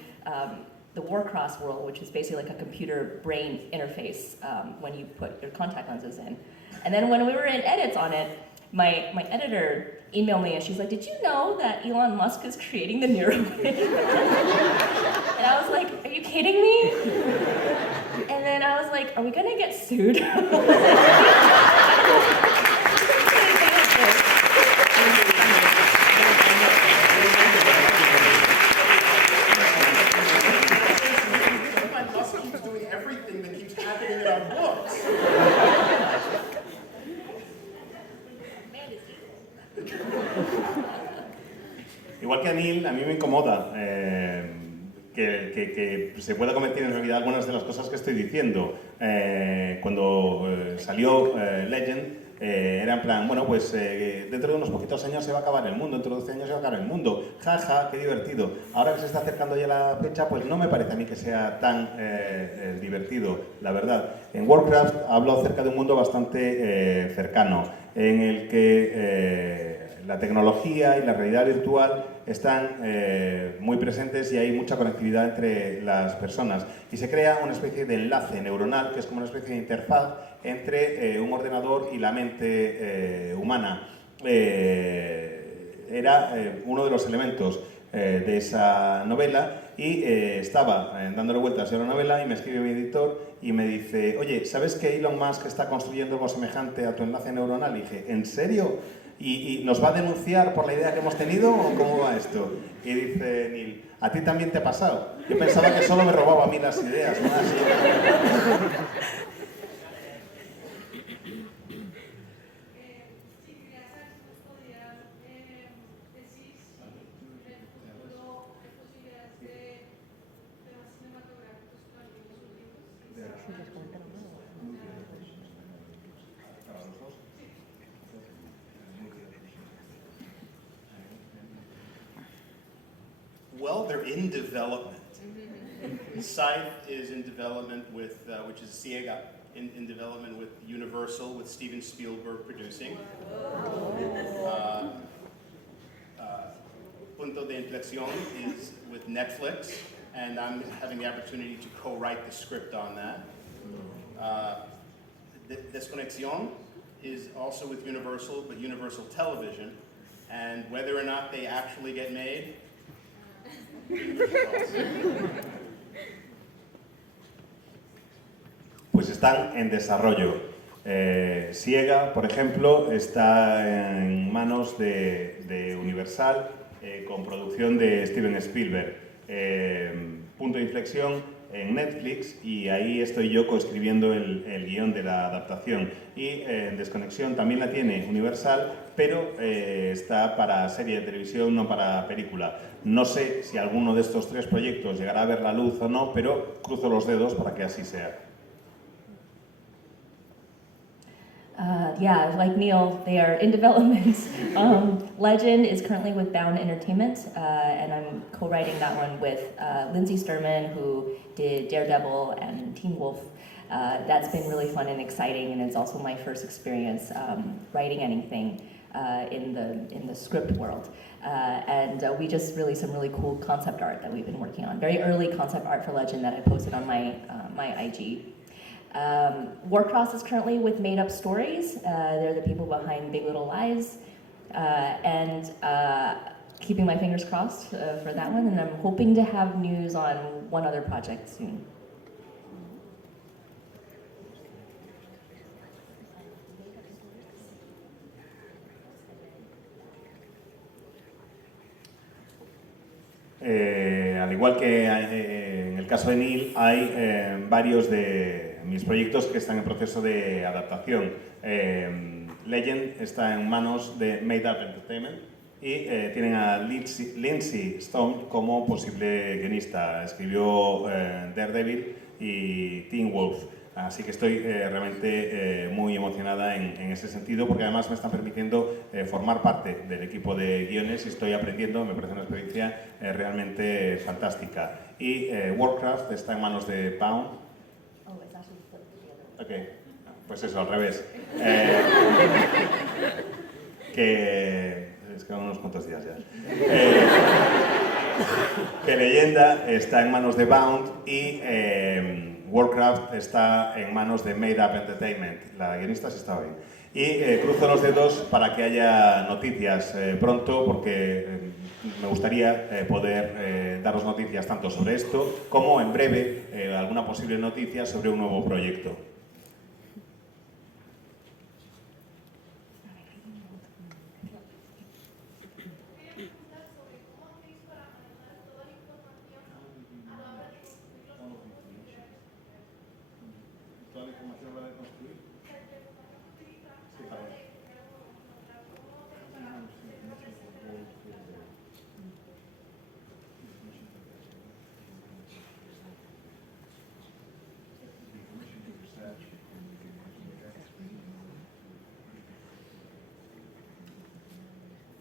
the Warcross world, which is basically like a computer brain interface when you put your contact lenses in. And then when we were in edits on it, my editor emailed me and she's like, did you know that Elon Musk is creating the Neuralink? And I was like, are you kidding me? And then I was like, are we gonna get sued? Elon Musk keeps doing everything that keeps happening in our books. Igual que a Neil, a mí me incomoda que se pueda convertir en realidad algunas de las cosas que estoy diciendo. Cuando salió Legend, era en plan, bueno, pues dentro de unos poquitos años se va a acabar el mundo, dentro de 12 años se va a acabar el mundo. Jaja, qué divertido. Ahora que se está acercando ya la fecha, pues no me parece a mí que sea tan divertido, la verdad. En Warcraft hablo acerca de un mundo bastante cercano, en el que la tecnología y la realidad virtual están muy presentes y hay mucha conectividad entre las personas. Y se crea una especie de enlace neuronal, que es como una especie de interfaz entre un ordenador y la mente humana. Era uno de los elementos de esa novela, y estaba dándole vueltas a la novela y me escribe mi editor y me dice, oye, ¿sabes que Elon Musk está construyendo algo semejante a tu enlace neuronal? Y dije, ¿en serio? ¿Y nos va a denunciar por la idea que hemos tenido o cómo va esto? Y dice Neil, ¿a ti también te ha pasado? Yo pensaba que solo me robaba a mí las ideas, ¿no? Así. Well, they're in development. Scythe is in development with, which is Ciega, in development with Universal, with Steven Spielberg producing. Punto de Inflexión is with Netflix, and I'm having the opportunity to co-write the script on that. Desconexión is also with Universal, but Universal Television, and whether or not they actually get made, pues están en desarrollo. Ciega, por ejemplo, está en manos de Universal, con producción de Steven Spielberg. Punto de Inflexión en Netflix y ahí estoy yo coescribiendo el guión de la adaptación. Y Desconexión también la tiene Universal, pero está para serie de televisión, no para película. No sé si alguno de estos 3 proyectos llegará a ver la luz o no, pero cruzo los dedos para que así sea. Yeah, like Neil, they are in development. Legend is currently with Bound Entertainment, and I'm co-writing that one with Lindsay Sturman, who did Daredevil and Teen Wolf. That's been really fun and exciting, and it's also my first experience writing anything in the script world. And we just released some really cool concept art that we've been working on. Very early concept art for Legend that I posted on my IG. Warcross is currently with Made Up Stories. They're the people behind Big Little Lies. And keeping my fingers crossed for that one. And I'm hoping to have news on one other project soon. Al igual que en el caso de Neil, hay varios de mis proyectos que están en proceso de adaptación. Legend está en manos de Made Up Entertainment y tienen a Lindsay Stone como posible guionista. Escribió Daredevil y Teen Wolf. Así que estoy realmente muy emocionada en ese sentido, porque además me están permitiendo formar parte del equipo de guiones y estoy aprendiendo, me parece una experiencia realmente fantástica. Y Warcraft está en manos de Bound. Ok, pues eso, al revés. Que es que unos cuantos días ya. Que Leyenda está en manos de Bound y Warcraft está en manos de Made Up Entertainment. La guionista sí estaba bien. Y cruzo los dedos para que haya noticias pronto, porque me gustaría poder daros noticias tanto sobre esto como en breve alguna posible noticia sobre un nuevo proyecto.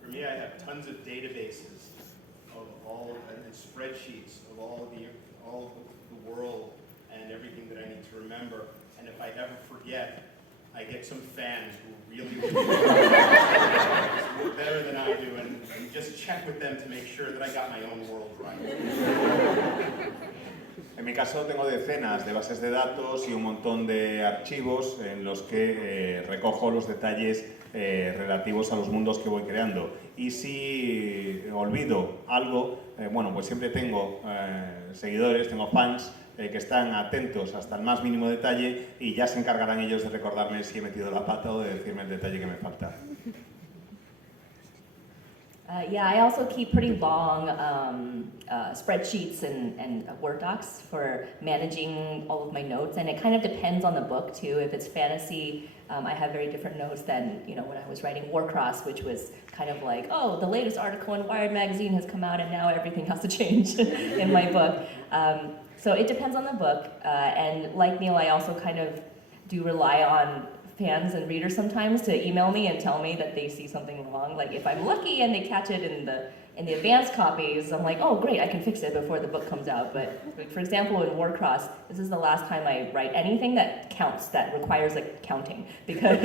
For me, I have tons of databases of all and spreadsheets of all the world and everything that I need to remember. And if I ever forget, I get some fans who really work better than I do, and just check with them to make sure that I got my own world right. En mi caso tengo decenas de bases de datos y un montón de archivos en los que recojo los detalles relativos a los mundos que voy creando. Y si olvido algo, bueno, pues siempre tengo seguidores, tengo fans que están atentos hasta el más mínimo detalle y ya se encargarán ellos de recordarme si he metido la pata o de decirme el detalle que me falta. Yeah, I also keep pretty long spreadsheets and Word docs for managing all of my notes, and it kind of depends on the book too. If it's fantasy, I have very different notes than when I was writing Warcross, which was kind of like, oh, the latest article in Wired magazine has come out, and now everything has to change in my book. So it depends on the book, and like Neil, I also kind of do rely on fans and readers sometimes to email me and tell me that they see something wrong. Like if I'm lucky and they catch it in the advanced copies, I'm like, oh great, I can fix it before the book comes out. But like, for example, in Warcross, this is the last time I write anything that counts, that requires like counting, because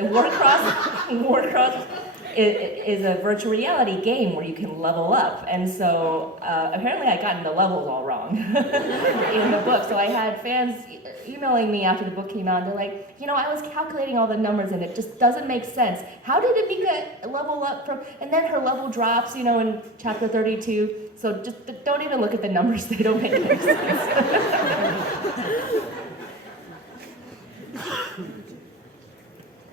Warcross is a virtual reality game where you can level up, and so apparently I gotten the levels all wrong in the book. So I had fans emailing me after the book came out, and they're like, I was calculating all the numbers and it just doesn't make sense. How did Amika level up from, and then her level drops, in chapter 32. So just don't even look at the numbers, they don't make any sense.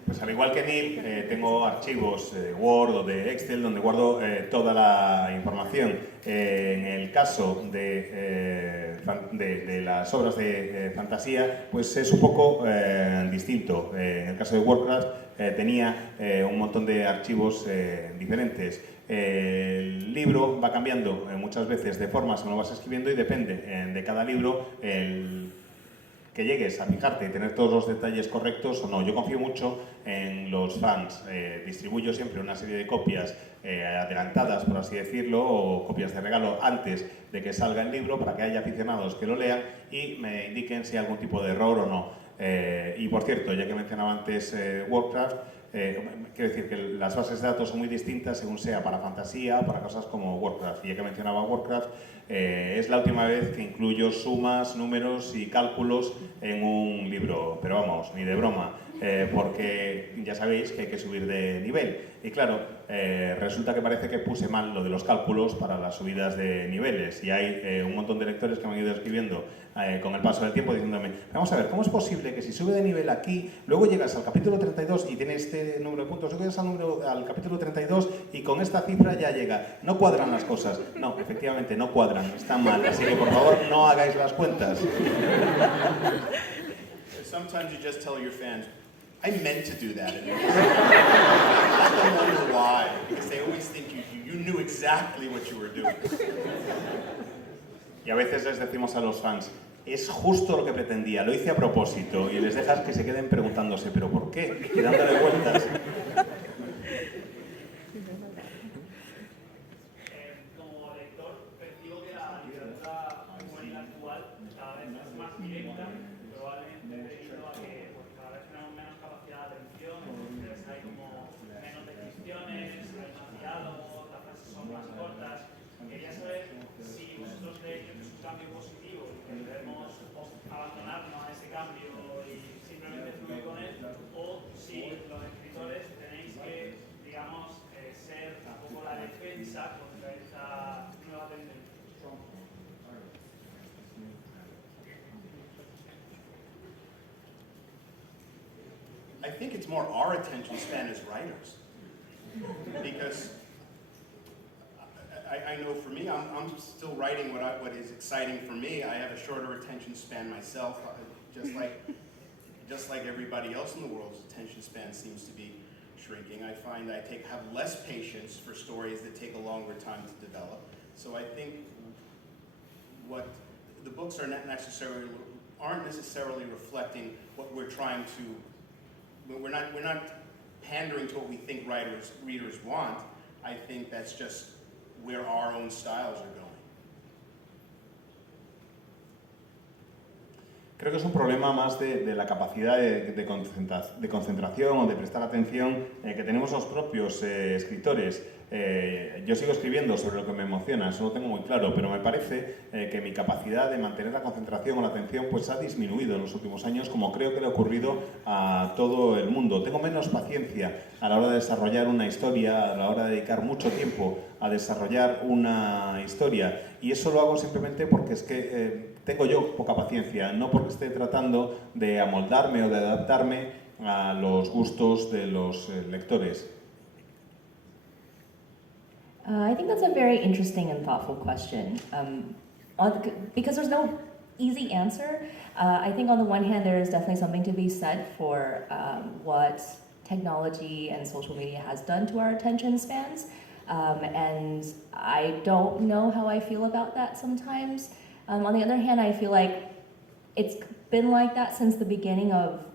Pues Pues al igual que Neil, tengo archivos Word o de Excel donde guardo toda la información. En el caso de las obras de fantasía, pues es un poco distinto. En el caso de Warcraft tenía un montón de archivos diferentes. El libro va cambiando muchas veces de forma según lo vas escribiendo y depende de cada libro que llegues a fijarte y tener todos los detalles correctos o no. Yo confío mucho en los fans. Distribuyo siempre una serie de copias adelantadas, por así decirlo, o copias de regalo antes de que salga el libro para que haya aficionados que lo lean y me indiquen si hay algún tipo de error o no. Y por cierto, ya que mencionaba antes Warcraft, quiero decir que las bases de datos son muy distintas según sea para fantasía o para cosas como Warcraft. Y ya que mencionaba Warcraft, es la última vez que incluyo sumas, números y cálculos en un libro, pero vamos, ni de broma, porque ya sabéis que hay que subir de nivel. Y claro, resulta que parece que puse mal lo de los cálculos para las subidas de niveles y hay un montón de lectores que me han ido escribiendo con el paso del tiempo diciéndome, vamos a ver, ¿cómo es posible que si sube de nivel aquí, luego llegas al capítulo 32 y tiene este número de puntos, luego llegas al capítulo 32 y con esta cifra ya llega? No cuadran las cosas. No, efectivamente no cuadran, están mal, así que por favor no hagáis las cuentas. Sometimes you just tell your fans, I meant to do that. Let them wonder why, because they always think you knew exactly what you were doing. Y a veces les decimos a los fans, es justo lo que pretendía, lo hice a propósito, y les dejas que se queden preguntándose, ¿pero por qué? Y dándole vueltas. Como lector, percibo que la literatura juvenil actual cada vez es más directa, probablemente debido a que pues, cada vez tenemos menos capacidad de atención, entonces hay como menos descripciones, hay más diálogos, las frases son más cortas. Quería saber si vosotros creéis que es un cambio positivo y que debemos abandonarnos a ese cambio y simplemente fluir con él, o si los escritores tenéis que, digamos, ser un poco la defensa contra esta nueva tendencia. I think it's more our attention span as writers. Because I know for me, I'm still writing what is exciting for me. I have a shorter attention span myself, just like everybody else in the world's attention span seems to be shrinking. I find I have less patience for stories that take a longer time to develop. So I think what the books aren't necessarily reflecting what we're trying to. We're not pandering to what we think readers want. I think that's just where our own styles are going. Creo que es un problema más de la capacidad de concentración o de prestar atención que tenemos los propios escritores. Yo sigo escribiendo sobre lo que me emociona, eso lo tengo muy claro, pero me parece que mi capacidad de mantener la concentración o la atención pues ha disminuido en los últimos años, como creo que le ha ocurrido a todo el mundo. Tengo menos paciencia a la hora de desarrollar una historia, a la hora de dedicar mucho tiempo a desarrollar una historia, y eso lo hago simplemente porque es que tengo yo poca paciencia, no porque esté tratando de amoldarme o de adaptarme a los gustos de los lectores. I think that's a very interesting and thoughtful question. Because there's no easy answer. I think on the one hand, there is definitely something to be said for what technology and social media has done to our attention spans. And I don't know how I feel about that sometimes. On the other hand, I feel like it's been like that since the beginning of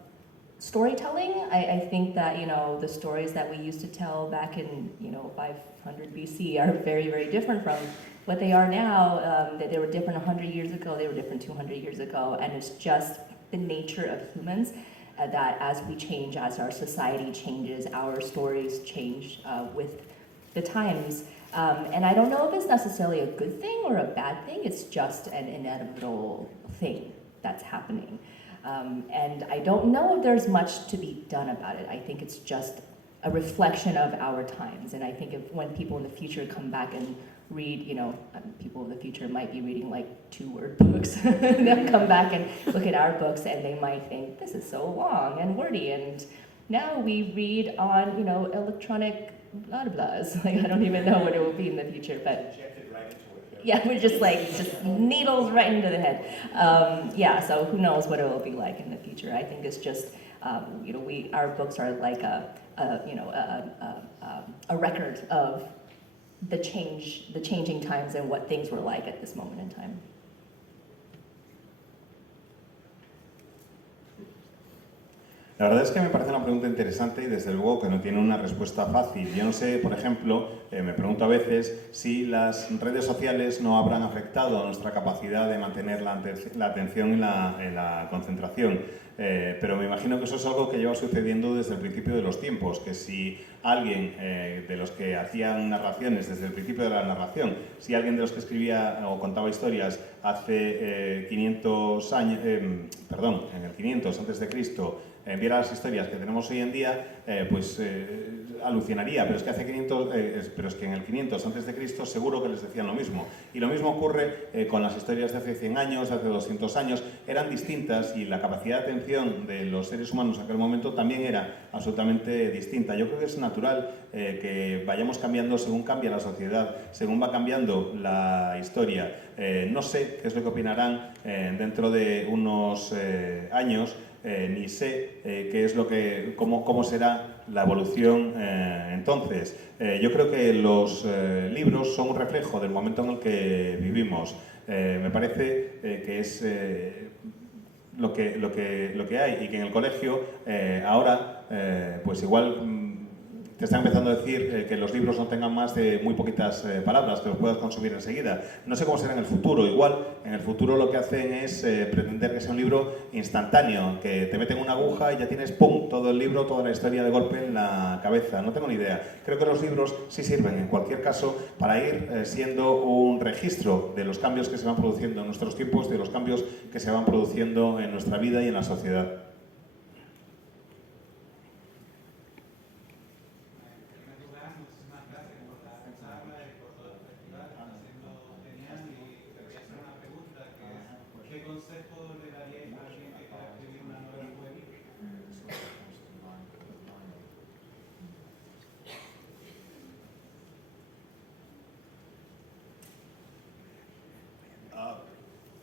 storytelling. I think that, the stories that we used to tell back in, 500 BC are very, very different from what they are now. That they were different 100 years ago, they were different 200 years ago, and it's just the nature of humans that as we change, as our society changes, our stories change with the times. And I don't know if it's necessarily a good thing or a bad thing, it's just an inevitable thing that's happening. And I don't know if there's much to be done about it. I think it's just a reflection of our times. And I think when people in the future come back and read, people in the future might be reading like 2-word books. They'll come back and look at our books and they might think, this is so long and wordy and Now we read on, you know, electronic blah blahs. Like, I don't even know what it will be in the future, but yeah, we're just needles right into the head. Yeah, so who knows what it will be like in the future. I think it's just, you know, our books are like a record of the changing times and what things were like at this moment in time. La verdad es que me parece una pregunta interesante y desde luego que no tiene una respuesta fácil. Yo no sé, por ejemplo, me pregunto a veces si las redes sociales no habrán afectado a nuestra capacidad de mantener la atención y la concentración. Pero me imagino que eso es algo que lleva sucediendo desde el principio de los tiempos, que si alguien de los que hacían narraciones desde el principio de la narración, si alguien de los que escribía o contaba historias hace 500 años, en el 500 antes de Cristo, viera las historias que tenemos hoy en día, alucinaría, pero es que pero es que en el 500 antes de Cristo seguro que les decían lo mismo. Y lo mismo ocurre con las historias de hace 100 años, de hace 200 años, eran distintas y la capacidad de atención de los seres humanos en aquel momento también era absolutamente distinta. Yo creo que es natural que vayamos cambiando según cambia la sociedad, según va cambiando la historia. No sé qué es lo que opinarán dentro de unos años, ni sé qué es cómo será la evolución entonces. Yo creo que los libros son un reflejo del momento en el que vivimos. Me parece que es lo que hay y que en el colegio ahora pues igual te están empezando a decir que los libros no tengan más de muy poquitas palabras, que los puedas consumir enseguida. No sé cómo será en el futuro. Igual, en el futuro lo que hacen es pretender que sea un libro instantáneo, que te meten una aguja y ya tienes, ¡pum!, todo el libro, toda la historia de golpe en la cabeza. No tengo ni idea. Creo que los libros sí sirven, en cualquier caso, para ir siendo un registro de los cambios que se van produciendo en nuestros tiempos, de los cambios que se van produciendo en nuestra vida y en la sociedad.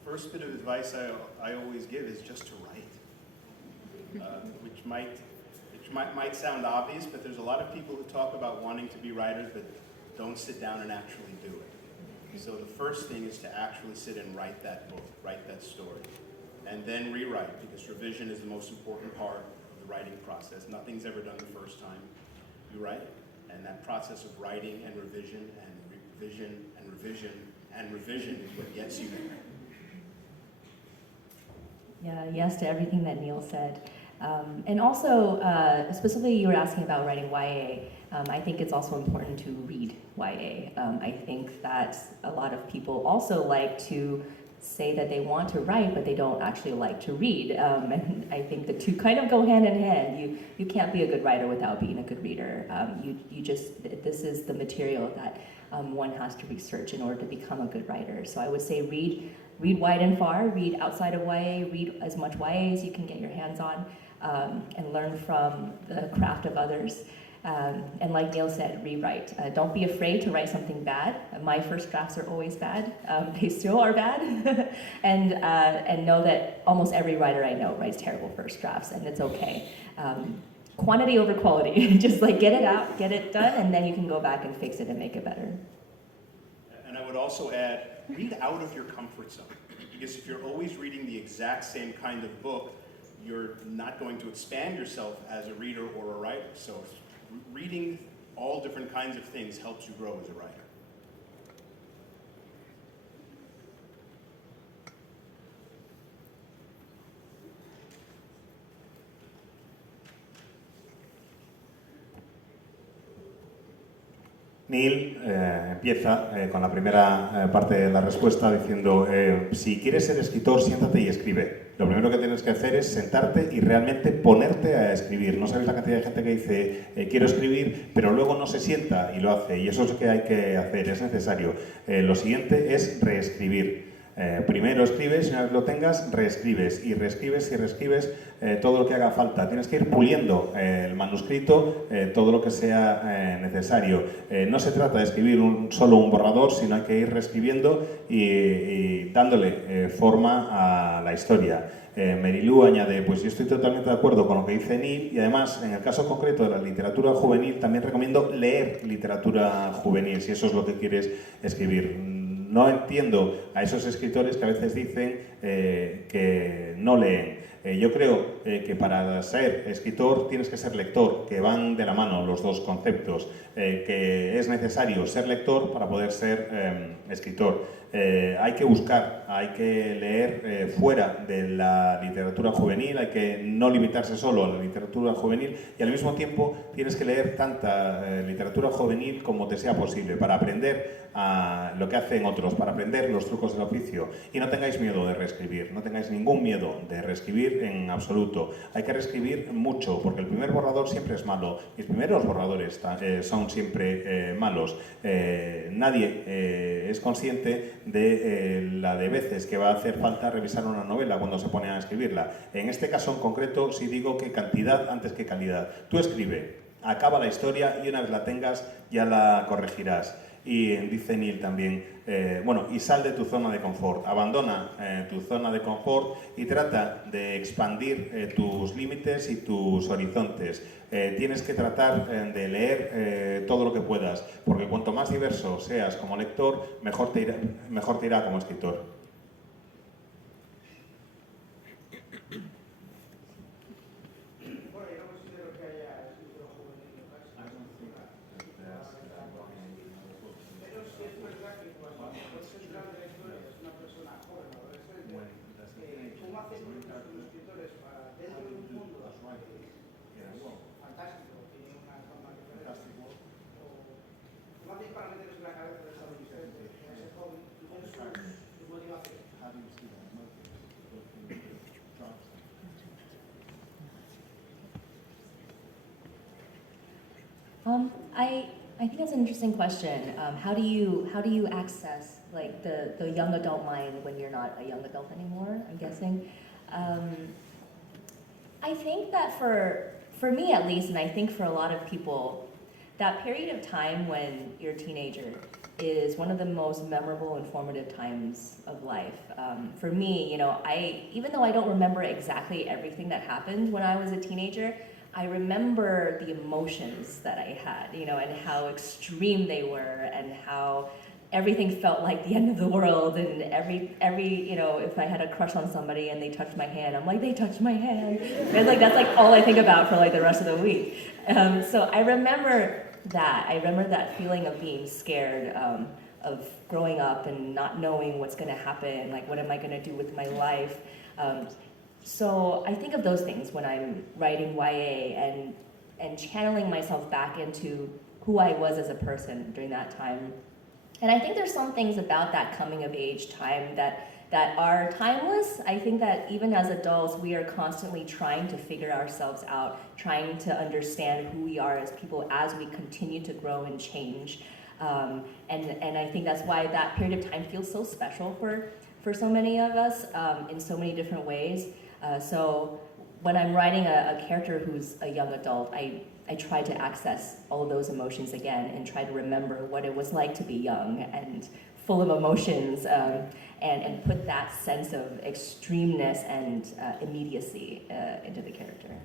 First bit of advice I always give is just to write, which might sound obvious, but there's a lot of people who talk about wanting to be writers but don't sit down and actually do it. So the first thing is to actually sit and write that book, write that story, and then rewrite, because revision is the most important part of the writing process. Nothing's ever done the first time. You write, and that process of writing and revision and revision and revision and revision is what gets you there. Yeah, yes to everything that Neil said. And also, specifically you were asking about writing YA. I think it's also important to read YA. I think that a lot of people also like to say that they want to write, but they don't actually like to read. And I think the two kind of go hand in hand. You can't be a good writer without being a good reader. This is the material that one has to research in order to become a good writer. So I would say read wide and far, read outside of YA, read as much YA as you can get your hands on, and learn from the craft of others. And like Neil said, rewrite. Don't be afraid to write something bad. My first drafts are always bad. They still are bad. And know that almost every writer I know writes terrible first drafts, and it's okay. Quantity over quality. Just get it out, get it done, and then you can go back and fix it and make it better. And I would also add, read out of your comfort zone. Because if you're always reading the exact same kind of book, you're not going to expand yourself as a reader or a writer. So reading all different kinds of things helps you grow as a writer. Neil empieza con la primera parte de la respuesta diciendo si quieres ser escritor, siéntate y escribe. Lo primero que tienes que hacer es sentarte y realmente ponerte a escribir. No sabéis la cantidad de gente que dice quiero escribir, pero luego no se sienta y lo hace. Y eso es lo que hay que hacer, es necesario. Lo siguiente es reescribir. Primero escribes y una vez lo tengas, reescribes y reescribes y reescribes todo lo que haga falta. Tienes que ir puliendo el manuscrito todo lo que sea necesario. No se trata de escribir solo un borrador, sino hay que ir reescribiendo y dándole forma a la historia. Mary Lou añade, pues yo estoy totalmente de acuerdo con lo que dice Neil y además en el caso concreto de la literatura juvenil también recomiendo leer literatura juvenil si eso es lo que quieres escribir. No entiendo a esos escritores que a veces dicen que no leen. Yo creo que para ser escritor tienes que ser lector, que van de la mano los dos conceptos, que es necesario ser lector para poder ser escritor. Hay que buscar, hay que leer fuera de la literatura juvenil, hay que no limitarse solo a la literatura juvenil y al mismo tiempo tienes que leer tanta literatura juvenil como te sea posible para aprender lo que hacen otros, para aprender los trucos del oficio. Y no tengáis miedo de reescribir, no tengáis ningún miedo de reescribir en absoluto. Hay que reescribir mucho porque el primer borrador siempre es malo. Mis primeros borradores son siempre malos. Nadie es consciente de la de veces que va a hacer falta revisar una novela cuando se pone a escribirla. En este caso en concreto sí digo que cantidad antes que calidad. Tú escribe, acaba la historia y una vez la tengas ya la corregirás. Y dice Neil también, y sal de tu zona de confort, abandona tu zona de confort y trata de expandir tus límites y tus horizontes. Tienes que tratar de leer todo lo que puedas, porque cuanto más diverso seas como lector, mejor te irá como escritor. I think that's an interesting question. How do you access like the young adult mind when you're not a young adult anymore? I'm guessing. I think that for me at least, and I think for a lot of people, that period of time when you're a teenager is one of the most memorable and formative times of life. For me, even though I don't remember exactly everything that happened when I was a teenager, I remember the emotions that I had, and how extreme they were, and how everything felt like the end of the world, and every if I had a crush on somebody and they touched my hand, I'm like, they touched my hand. And that's like all I think about for like the rest of the week. So I remember that. I remember that feeling of being scared, of growing up and not knowing what's going to happen, like what am I going to do with my life. So I think of those things when I'm writing YA and channeling myself back into who I was as a person during that time. And I think there's some things about that coming of age time that are timeless. I think that even as adults, we are constantly trying to figure ourselves out, trying to understand who we are as people as we continue to grow and change. And I think that's why that period of time feels so special for so many of us in so many different ways. So when I'm writing a character who's a young adult, I try to access all of those emotions again and try to remember what it was like to be young and full of emotions and put that sense of extremeness and immediacy into the character.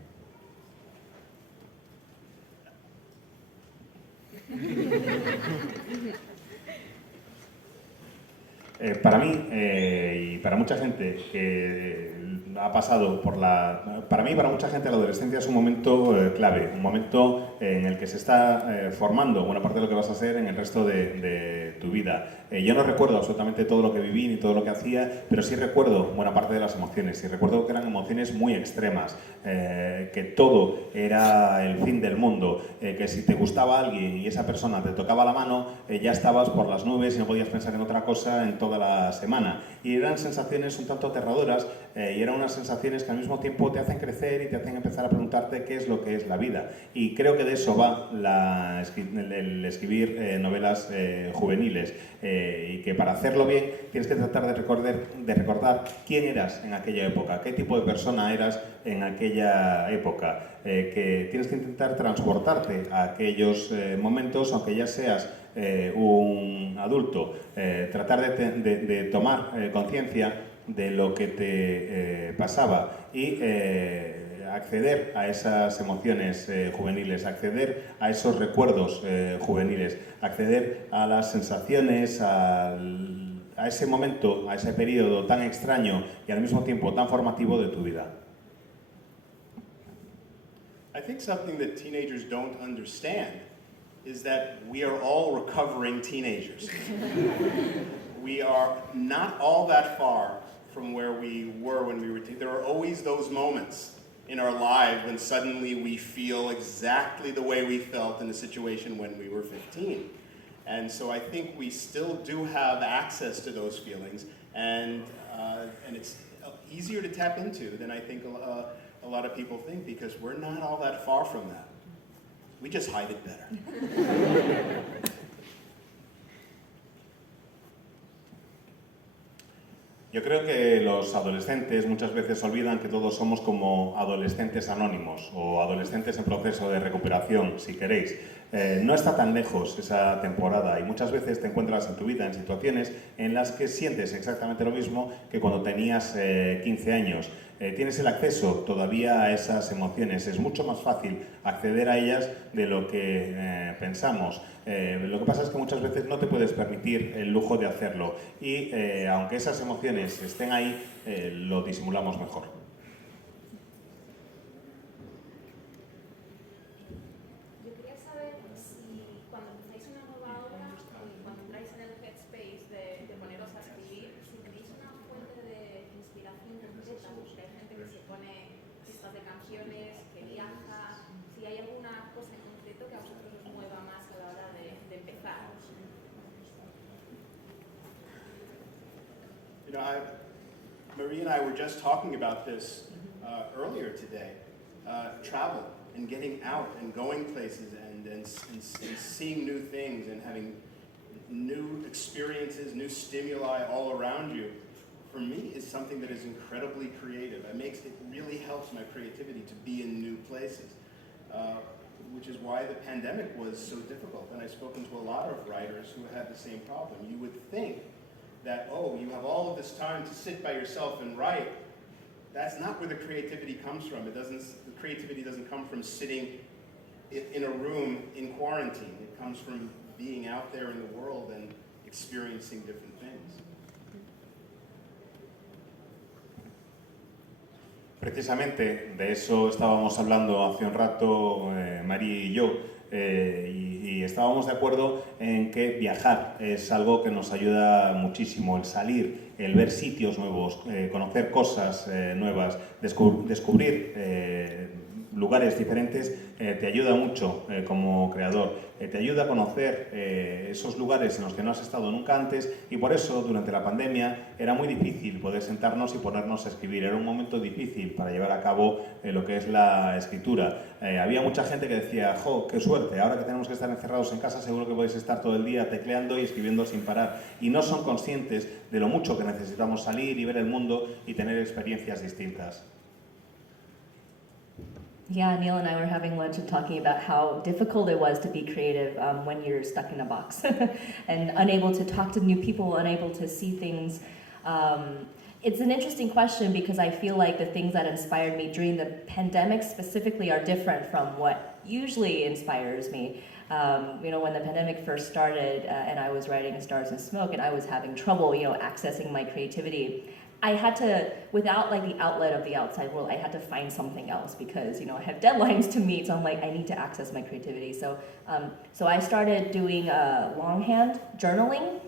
Para mí y para mucha gente que ha pasado para mí y para mucha gente la adolescencia es un momento clave, un momento en el que se está formando buena parte de lo que vas a hacer en el resto de tu vida. Yo no recuerdo absolutamente todo lo que viví ni todo lo que hacía, pero sí recuerdo buena parte de las emociones, y recuerdo que eran emociones muy extremas, que todo era el fin del mundo, que si te gustaba alguien y esa persona te tocaba la mano, ya estabas por las nubes y no podías pensar en otra cosa en toda la semana. y eran sensaciones un tanto aterradoras y eran unas sensaciones que al mismo tiempo te hacen crecer y te hacen empezar a preguntarte qué es lo que es la vida. Y creo que de eso va el escribir novelas juveniles y que para hacerlo bien tienes que tratar de recordar quién eras en aquella época, qué tipo de persona eras en aquella época, que tienes que intentar transportarte a aquellos momentos, aunque ya seas un adulto, tratar de tomar conciencia de lo que te pasaba y acceder a esas emociones juveniles, acceder a esos recuerdos juveniles, acceder a las sensaciones, a ese momento, a ese periodo tan extraño y al mismo tiempo tan formativo de tu vida. I think something that teenagers don't understand is that we are all recovering teenagers. We are not all that far from where we were when we were there are always those moments in our lives when suddenly we feel exactly the way we felt in a situation when we were 15. And so I think we still do have access to those feelings, and it's easier to tap into than I think a lot of people think, because we're not all that far from that. We just hide it better. Yo creo que los adolescentes muchas veces olvidan que todos somos como adolescentes anónimos o adolescentes en proceso de recuperación, si queréis. No está tan lejos esa temporada y muchas veces te encuentras en tu vida en situaciones en las que sientes exactamente lo mismo que cuando tenías 15 años. Tienes el acceso todavía a esas emociones, es mucho más fácil acceder a ellas de lo que pensamos. Lo que pasa es que muchas veces no te puedes permitir el lujo de hacerlo y aunque esas emociones estén ahí, lo disimulamos mejor. Yo quería saber si cuando empezáis una nueva obra, cuando entráis en el headspace de poneros a escribir, si tenéis una fuente de inspiración concreta, porque hay gente que se pone listas de canciones, que viaja, si hay alguna cosa en concreto que a vosotros os mueva más a la hora de empezar. You know, Marie and I were just talking about this earlier today. Travel and getting out and going places and seeing new things and having new experiences, new stimuli all around you, for me, is something that is incredibly creative. It really helps my creativity to be in new places, which is why the pandemic was so difficult. And I've spoken to a lot of writers who had the same problem. You would think that, oh, you have all of this time to sit by yourself and write. That's not where the creativity comes from. The creativity doesn't come from sitting in a room in quarantine. It comes from being out there in the world and experiencing different things. Precisamente de eso estábamos hablando hace un rato, María y yo, y estábamos de acuerdo en que viajar es algo que nos ayuda muchísimo, el salir, el ver sitios nuevos, conocer cosas nuevas, descubrir lugares diferentes, te ayuda mucho como creador, te ayuda a conocer esos lugares en los que no has estado nunca antes, y por eso durante la pandemia era muy difícil poder sentarnos y ponernos a escribir. Era un momento difícil para llevar a cabo lo que es la escritura. Había mucha gente que decía, ¡jo, qué suerte! Ahora que tenemos que estar encerrados en casa seguro que podéis estar todo el día tecleando y escribiendo sin parar, y no son conscientes de lo mucho que necesitamos salir y ver el mundo y tener experiencias distintas. Yeah, Neil and I were having lunch and talking about how difficult it was to be creative when you're stuck in a box and unable to talk to new people, unable to see things. It's an interesting question because I feel like the things that inspired me during the pandemic specifically are different from what usually inspires me. When the pandemic first started and I was writing Stars and Smoke and I was having trouble, accessing my creativity, I had to, without the outlet of the outside world, I had to find something else because, I have deadlines to meet, so I'm like, I need to access my creativity. So I started doing longhand journaling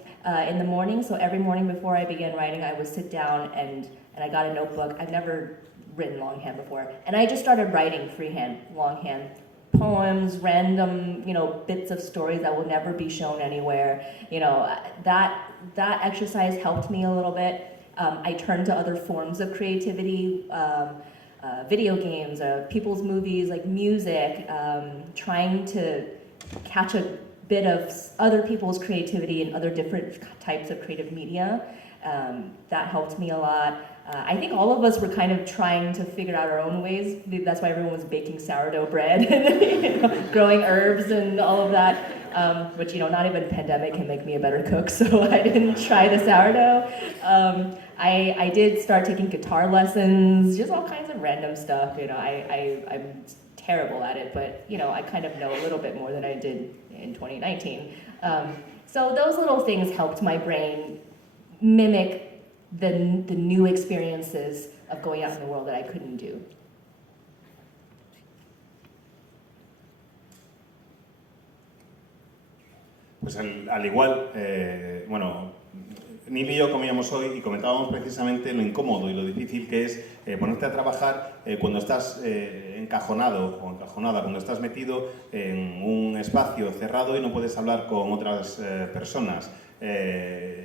in the morning. So every morning before I began writing, I would sit down and I got a notebook. I've never written longhand before. And I just started writing freehand, longhand, poems, random, bits of stories that will never be shown anywhere. That exercise helped me a little bit. I turned to other forms of creativity, video games, people's movies, like music, trying to catch a bit of other people's creativity and other different types of creative media. That helped me a lot. I think all of us were kind of trying to figure out our own ways. That's why everyone was baking sourdough bread and growing herbs and all of that, which, not even pandemic can make me a better cook, so I didn't try the sourdough. I did start taking guitar lessons, just all kinds of random stuff. I'm terrible at it, but I kind of know a little bit more than I did in 2019. So those little things helped my brain mimic the new experiences of going out in the world that I couldn't do. Pues al igual, Neil y yo comíamos hoy y comentábamos precisamente lo incómodo y lo difícil que es ponerte a trabajar cuando estás encajonado o encajonada, cuando estás metido en un espacio cerrado y no puedes hablar con otras personas.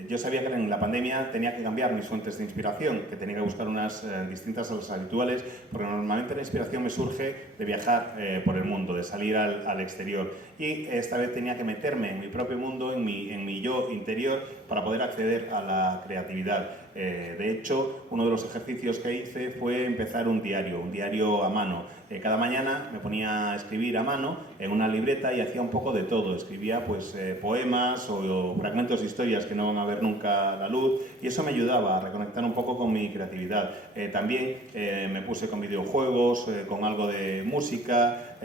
Yo sabía que en la pandemia tenía que cambiar mis fuentes de inspiración, que tenía que buscar unas distintas a las habituales, porque normalmente la inspiración me surge de viajar por el mundo, de salir al exterior. Y esta vez tenía que meterme en mi propio mundo, en mi yo interior, para poder acceder a la creatividad. De hecho, uno de los ejercicios que hice fue empezar un diario a mano. Cada mañana me ponía a escribir a mano en una libreta y hacía un poco de todo. Escribía poemas o fragmentos de historias que no van a ver nunca la luz, y eso me ayudaba a reconectar un poco con mi creatividad. También me puse con videojuegos, con algo de música,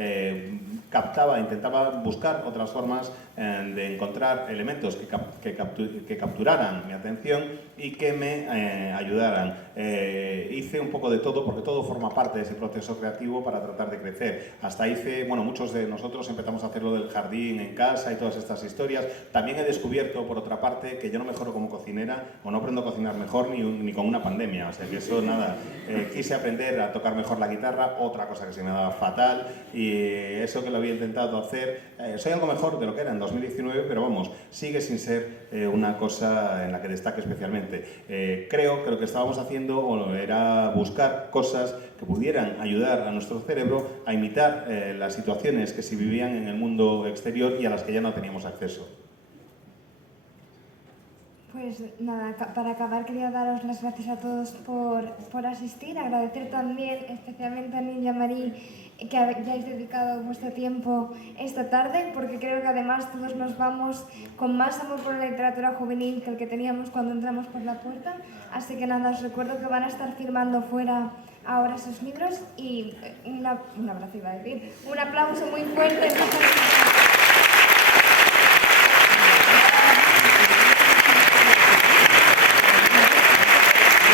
intentaba buscar otras formas de encontrar elementos que capturaran mi atención y que me ayudaran. Hice un poco de todo, porque todo forma parte de ese proceso creativo para tratar de crecer. Hasta muchos de nosotros empezamos a hacer lo del jardín en casa y todas estas historias. También he descubierto, por otra parte, que yo no mejoro como cocinera o no aprendo a cocinar mejor ni con una pandemia. O sea que eso nada. Quise aprender a tocar mejor la guitarra, otra cosa que se me daba fatal, y eso que lo había intentado hacer, soy algo mejor de lo que era en 2019, pero vamos, sigue sin ser una cosa en la que destaque especialmente. Creo que lo que estábamos haciendo era buscar cosas que pudieran ayudar a nuestro cerebro a imitar las situaciones que se vivían en el mundo exterior y a las que ya no teníamos acceso. Pues nada, para acabar quería daros las gracias a todos por asistir, agradecer también especialmente a Neil y a Marie que hayáis dedicado vuestro tiempo esta tarde, porque creo que además todos nos vamos con más amor por la literatura juvenil que el que teníamos cuando entramos por la puerta. Así que nada, os recuerdo que van a estar firmando fuera ahora sus libros y un abrazo iba a decir, un aplauso muy fuerte.